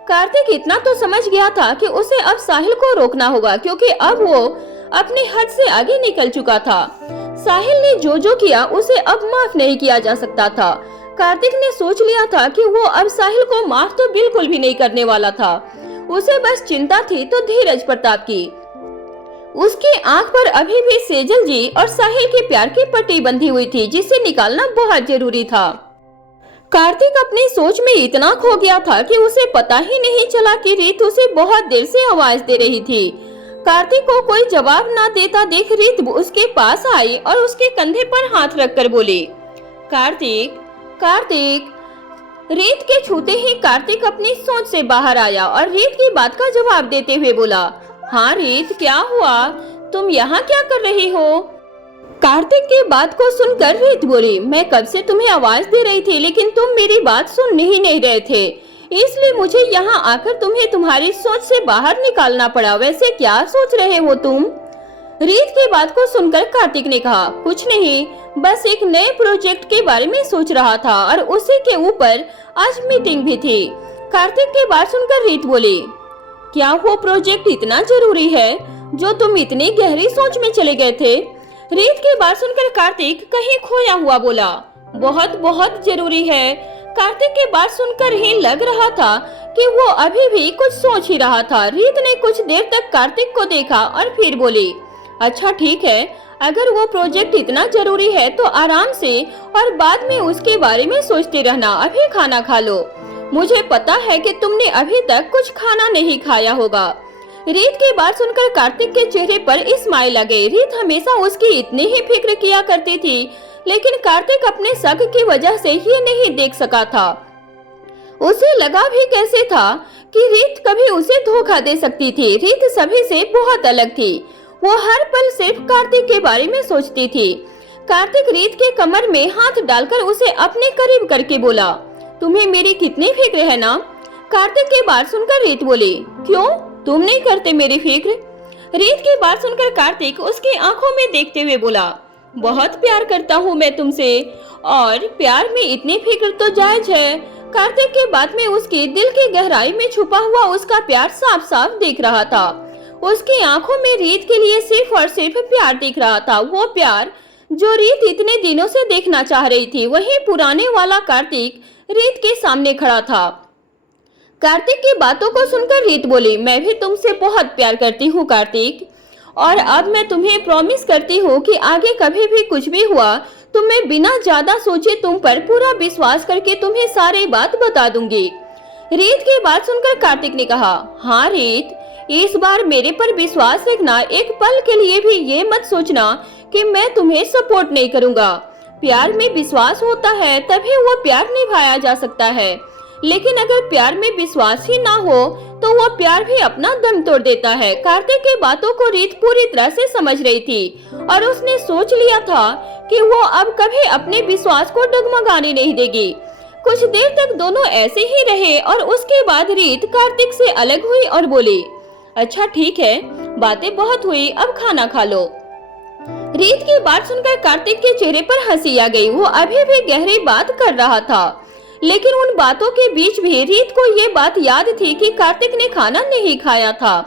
कार्तिक इतना तो समझ गया था कि उसे अब साहिल को रोकना होगा, क्योंकि अब वो अपने हद से आगे निकल चुका था। साहिल ने जो किया उसे अब माफ नहीं किया जा सकता था। कार्तिक ने सोच लिया था कि वो अब साहिल को माफ तो बिल्कुल भी नहीं करने वाला था। उसे बस चिंता थी तो धीरज प्रताप की। उसकी आंख पर अभी भी सेजल जी और साहिल के प्यार की पट्टी बंधी हुई थी, जिसे निकालना बहुत जरूरी था। कार्तिक अपनी सोच में इतना खो गया था कि उसे पता ही नहीं चला कि रीत उसे बहुत देर से आवाज दे रही थी। कार्तिक को कोई जवाब ना देता देख रीत उसके पास आई और उसके कंधे पर हाथ रखकर बोली, कार्तिक, कार्तिक। रीत के छूते ही कार्तिक अपनी सोच से बाहर आया और रीत की बात का जवाब देते हुए बोला, हाँ रीत, क्या हुआ? तुम यहाँ क्या कर रही हो? कार्तिक की बात को सुनकर रीत बोली, मैं कब से तुम्हें आवाज दे रही थी, लेकिन तुम मेरी बात सुन ही नहीं रहे थे, इसलिए मुझे यहाँ आकर तुम्हें तुम्हारी सोच से बाहर निकालना पड़ा। वैसे क्या सोच रहे हो तुम? रीत की बात को सुनकर कार्तिक ने कहा, कुछ नहीं, बस एक नए प्रोजेक्ट के बारे में सोच रहा था और उसी के ऊपर आज मीटिंग भी थी। कार्तिक की बात सुनकर रीत बोली, क्या वो प्रोजेक्ट इतना जरूरी है जो तुम इतनी गहरी सोच में चले गए थे? रीत की बात सुनकर कार्तिक कहीं खोया हुआ बोला, बहुत बहुत जरूरी है। कार्तिक की बात सुनकर ही लग रहा था कि वो अभी भी कुछ सोच ही रहा था। रीत ने कुछ देर तक कार्तिक को देखा और फिर बोली, अच्छा ठीक है, अगर वो प्रोजेक्ट इतना जरूरी है तो आराम से और बाद में उसके बारे में सोचते रहना, अभी खाना खा लो। मुझे पता है कि तुमने अभी तक कुछ खाना नहीं खाया होगा। रीत की बात सुनकर कार्तिक के चेहरे पर स्माइल आ गई। रीत हमेशा उसकी इतनी ही फिक्र किया करती थी, लेकिन कार्तिक अपने शक की वजह से ये नहीं देख सका था। उसे लगा भी कैसे था कि रीत कभी उसे धोखा दे सकती थी। रीत सभी से बहुत अलग थी। वो हर पल सिर्फ कार्तिक के बारे में सोचती थी। कार्तिक रीत के कमर में हाथ डालकर उसे अपने करीब करके बोला, तुम्हें मेरी कितनी फिक्र है ना? कार्तिक की बात सुनकर रीत बोली, क्यों, तुम नहीं करते मेरी फिक्र? रीत की बात सुनकर कार्तिक उसकी आंखों में देखते हुए बोला, बहुत प्यार करता हूँ मैं तुमसे, और प्यार में इतनी फिक्र तो जायज है। कार्तिक की बात में उसकी दिल की गहराई में छुपा हुआ उसका प्यार साफ साफ दिख रहा था। उसकी आंखों में रीत के लिए सिर्फ और सिर्फ प्यार दिख रहा था, वो प्यार जो रीत इतने दिनों से देखना चाह रही थी। वही पुराने वाला कार्तिक रीत के सामने खड़ा था। कार्तिक की बातों को सुनकर रीत बोली, मैं भी तुमसे बहुत प्यार करती हूँ कार्तिक, और अब मैं तुम्हें प्रॉमिस करती हूँ कि आगे कभी भी कुछ भी हुआ तो मैं बिना ज्यादा सोचे तुम पर पूरा विश्वास करके तुम्हें सारी बात बता दूंगी। रीत की बात सुनकर कार्तिक ने कहा, हाँ रीत, इस बार मेरे पर विश्वास रखना, एक पल के लिए भी ये मत सोचना कि मैं तुम्हें सपोर्ट नहीं करूंगा। प्यार में विश्वास होता है तभी वो प्यार निभाया जा सकता है, लेकिन अगर प्यार में विश्वास ही ना हो तो वो प्यार भी अपना दम तोड़ देता है। कार्तिक की बातों को रीत पूरी तरह से समझ रही थी और उसने सोच लिया था कि वो अब कभी अपने विश्वास को डगमगाने नहीं देगी। कुछ देर तक दोनों ऐसे ही रहे और उसके बाद रीत कार्तिक से अलग हुई और बोली, अच्छा ठीक है, बातें बहुत हुई, अब खाना खा लो। रीत की बात सुनकर कार्तिक के चेहरे पर हंसी आ गई। वो अभी भी गहरी बात कर रहा था, लेकिन उन बातों के बीच भी रीत को ये बात याद थी कि कार्तिक ने खाना नहीं खाया था।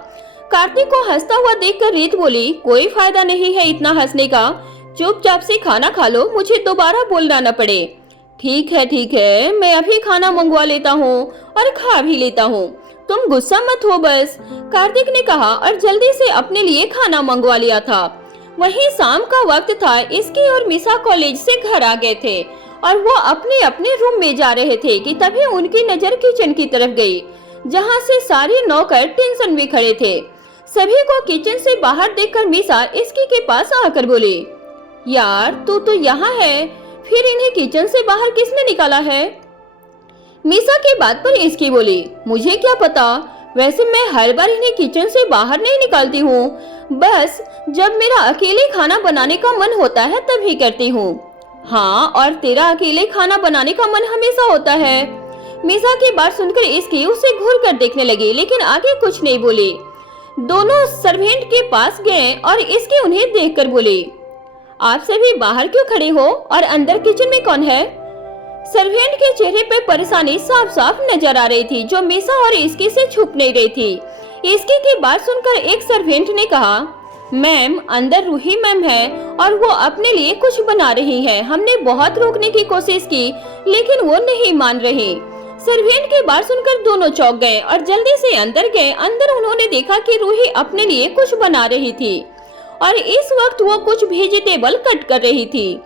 कार्तिक को हंसता हुआ देखकर रीत बोली, कोई फायदा नहीं है इतना हंसने का, चुपचाप से खाना खा लो, मुझे दोबारा बोलना न पड़े। ठीक है, मैं अभी खाना मंगवा लेता हूँ और खा भी लेता हूँ, तुम गुस्सा मत हो बस, कार्तिक ने कहा और जल्दी से अपने लिए खाना मंगवा लिया था। वहीं शाम का वक्त था। इसकी और मिसा कॉलेज से घर आ गए थे और वो अपने अपने रूम में जा रहे थे कि तभी उनकी नजर किचन की तरफ गई, जहाँ से सारे नौकर टेंशन में खड़े थे। सभी को किचन से बाहर देखकर मिसा इसकी के पास आकर बोली, यार तू तो यहाँ है, फिर इन्हें किचन से बाहर किसने निकाला है? मिसा की बात पर इसकी बोली, मुझे क्या पता, वैसे मैं हर बार इन्हें किचन से बाहर नहीं निकालती हूँ, बस जब मेरा अकेले खाना बनाने का मन होता है तभी करती हूँ। हाँ, और तेरा अकेले खाना बनाने का मन हमेशा होता है। मिसा की बात सुनकर इसकी उसे घूर कर देखने लगी, लेकिन आगे कुछ नहीं बोली। दोनों सर्वेंट के पास गए और इसकी उन्हें देखकर बोली, आप सभी बाहर क्यों खड़े हो और अंदर किचन में कौन है? सर्वेंट के चेहरे पर परेशानी साफ साफ नजर आ रही थी, जो मिसा और इसकी से छुप नहीं रही थी। इसकी की बात सुनकर एक सर्वेंट ने कहा, मैम, अंदर रूही मैम है और वो अपने लिए कुछ बना रही है। हमने बहुत रोकने की कोशिश की लेकिन वो नहीं मान रही। सर्वेंट की बात सुनकर दोनों चौंक गए और जल्दी से अंदर गए। अंदर उन्होंने देखा कि रूही अपने लिए कुछ बना रही थी और इस वक्त वो कुछ वेजिटेबल कट कर रही थी।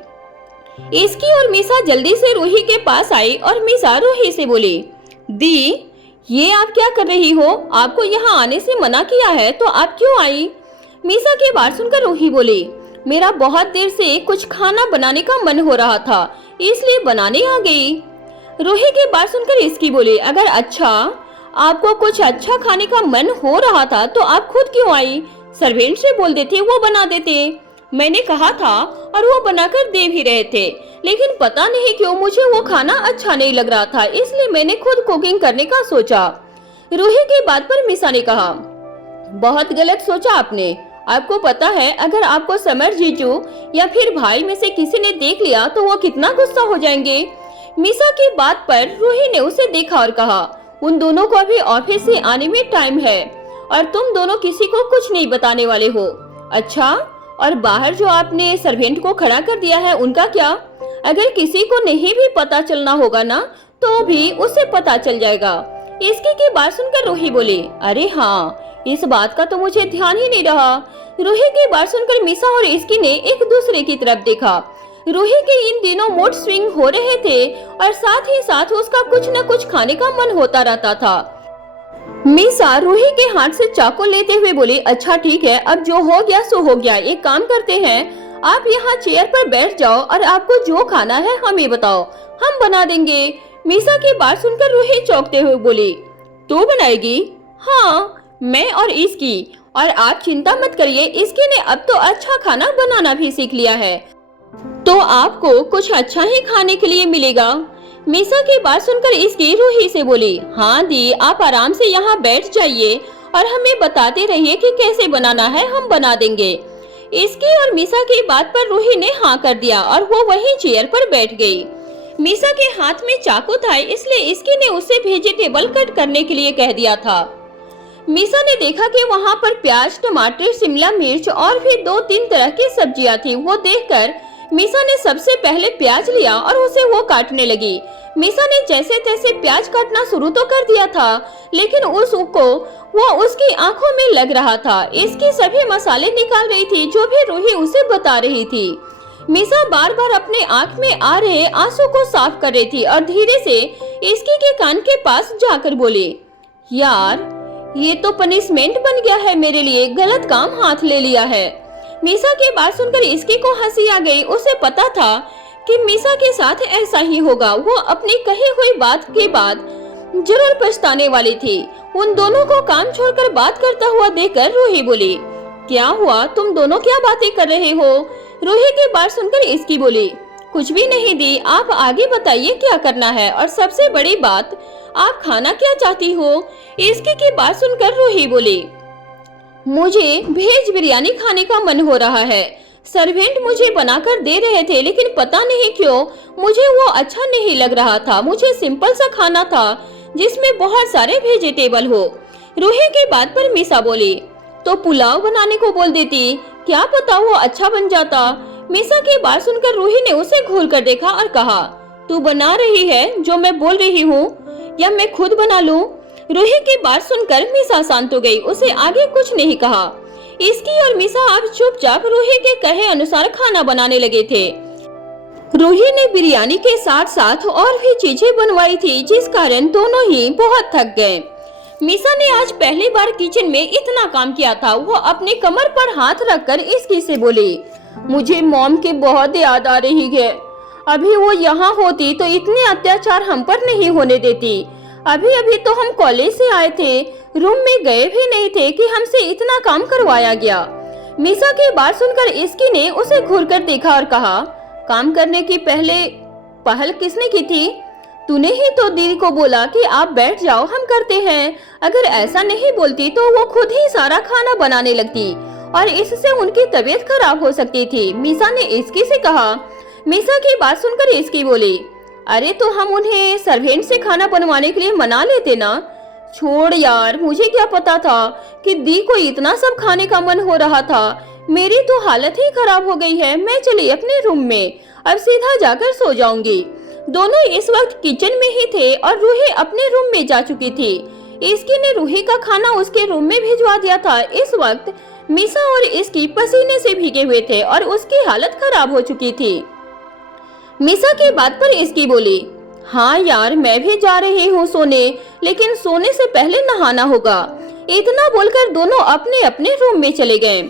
इसकी और मिसा जल्दी से रूही के पास आई और मिसा रूही से बोली, दी, ये आप क्या कर रही हो? आपको यहाँ आने से मना किया है तो आप क्यों आई? मिसा की बात सुनकर रूही बोली, मेरा बहुत देर से कुछ खाना बनाने का मन हो रहा था, इसलिए बनाने आ गई। रूही की बात सुनकर इसकी बोली, अगर आपको कुछ अच्छा खाने का मन हो रहा था तो आप खुद क्यों आई? सर्वेंट से बोल देते, वो बना देते। मैंने कहा था और वो बनाकर दे भी रहे थे, लेकिन पता नहीं क्यों मुझे वो खाना अच्छा नहीं लग रहा था, इसलिए मैंने खुद कुकिंग करने का सोचा। रूही की बात पर मिसा ने कहा, बहुत गलत सोचा आपने, आपको पता है अगर आपको समर जीजू या फिर भाई में से किसी ने देख लिया तो वो कितना गुस्सा हो जाएंगे। मीसा की बात पर रूही ने उसे देखा और कहा, उन दोनों को अभी ऑफिस से आने में टाइम है और तुम दोनों किसी को कुछ नहीं बताने वाले हो। अच्छा, और बाहर जो आपने सर्वेंट को खड़ा कर दिया है उनका क्या? अगर किसी को नहीं भी पता चलना होगा ना तो भी उसे पता चल जाएगा। इसकी की बात सुनकर रूही बोली, अरे हाँ, इस बात का तो मुझे ध्यान ही नहीं रहा। रूही की बात सुनकर मीसा और इसकी ने एक दूसरे की तरफ देखा। रूही के इन दिनों मूड स्विंग हो रहे थे और साथ ही साथ उसका कुछ न कुछ खाने का मन होता रहता था। मीसा रूही के हाथ से चाकू लेते हुए बोली, अच्छा ठीक है, अब जो हो गया सो हो गया। एक काम करते हैं, आप यहाँ चेयर पर बैठ जाओ और आपको जो खाना है हमें बताओ, हम बना देंगे। मीसा की बात सुनकर रूही चौंकते हुए बोली, तू बनाएगी? हाँ, मैं और इसकी। और आप चिंता मत करिए, इसकी ने अब तो अच्छा खाना बनाना भी सीख लिया है, तो आपको कुछ अच्छा ही खाने के लिए मिलेगा। मीसा की बात सुनकर इसकी रूही से बोली, हाँ दी, आप आराम से यहाँ बैठ जाइए और हमें बताते रहिए कि कैसे बनाना है, हम बना देंगे। इसकी और मीसा की बात पर रूही ने हाँ कर दिया और वो वहीं चेयर पर बैठ गई। मीसा के हाथ में चाकू था, इसलिए इसकी ने उसे वेजिटेबल कट करने के लिए कह दिया था। मीसा ने देखा कि वहाँ पर प्याज, टमाटर, शिमला मिर्च और भी 2-3 तरह की सब्जियां थी। वो देखकर मीसा ने सबसे पहले प्याज लिया और उसे वो काटने लगी। मीसा ने जैसे तैसे प्याज काटना शुरू तो कर दिया था, लेकिन वो उसकी आंखों में लग रहा था। इसकी सभी मसाले निकाल रही थी जो भी रूही उसे बता रही थी। मीसा बार बार अपने आंख में आ रहे आंसू को साफ कर रही थी और धीरे से इसकी के कान के पास जाकर बोली, यार ये तो पनिशमेंट बन गया है मेरे लिए, गलत काम हाथ ले लिया है। मीसा की बात सुनकर इसकी को हंसी आ गई। उसे पता था कि मीसा के साथ ऐसा ही होगा। वो अपनी कही हुई बात के बाद जरूर पछताने वाली थी। उन दोनों को काम छोड़कर बात करता हुआ देखकर रूही बोली, क्या हुआ, तुम दोनों क्या बातें कर रहे हो? रूही की बात सुनकर इसकी बोली, कुछ भी नहीं दी, आप आगे बताइए क्या करना है, और सबसे बड़ी बात आप खाना क्या चाहती हो? इसकी की बात सुनकर रूही बोली, मुझे वेज बिरयानी खाने का मन हो रहा है। सर्वेंट मुझे बनाकर दे रहे थे, लेकिन पता नहीं क्यों मुझे वो अच्छा नहीं लग रहा था। मुझे सिंपल सा खाना था जिसमें बहुत सारे वेजिटेबल हो। रूही की बात पर मीसा बोली, तो पुलाव बनाने को बोल देती, क्या पता वो अच्छा बन जाता। मीसा की बात सुनकर रूही ने उसे घूर कर देखा और कहा, तू बना रही है जो मैं बोल रही हूँ, या मैं खुद बना लूं? रूही की बात सुनकर मीसा शांत हो गई। उसे आगे कुछ नहीं कहा। इसकी और मीसा अब चुपचाप रूही के कहे अनुसार खाना बनाने लगे थे। रूही ने बिरयानी के साथ साथ और भी चीजें बनवाई थी, जिस कारण दोनों ही बहुत थक गए। मीसा ने आज पहली बार किचन में इतना काम किया था। वो अपने कमर पर हाथ रखकर इसकी से बोली, मुझे मॉम की बहुत याद आ रही है। अभी वो यहाँ होती तो इतने अत्याचार हम पर नहीं होने देती। अभी अभी तो हम कॉलेज से आए थे, रूम में गए भी नहीं थे कि हमसे इतना काम करवाया गया। मीसा की बात सुनकर इसकी ने उसे घूर कर देखा और कहा, काम करने की पहल किसने की थी? तूने ही तो दीदी को बोला कि आप बैठ जाओ, हम करते हैं। अगर ऐसा नहीं बोलती तो वो खुद ही सारा खाना बनाने लगती और इससे उनकी तबीयत खराब हो सकती थी। मीसा ने इसकी से कहा। मीसा की बात सुनकर इसकी बोली, अरे तो हम उन्हें सर्वेंट से खाना बनवाने के लिए मना लेते ना। छोड़ यार, मुझे क्या पता था कि दी को इतना सब खाने का मन हो रहा था। मेरी तो हालत ही खराब हो गई है। मैं चली अपने रूम में, अब सीधा जाकर सो जाऊंगी। दोनों इस वक्त किचन में ही थे और रूही अपने रूम में जा चुकी थी। इसकी ने रूही का खाना उसके रूम में भिजवा दिया था। इस वक्त मीसा और इसकी पसीने से भीगे हुए थे और उसकी हालत खराब हो चुकी थी। मीसा की बात पर इसकी बोली, हाँ यार, मैं भी जा रही हूँ सोने, लेकिन सोने से पहले नहाना होगा। इतना बोलकर दोनों अपने अपने रूम में चले गए।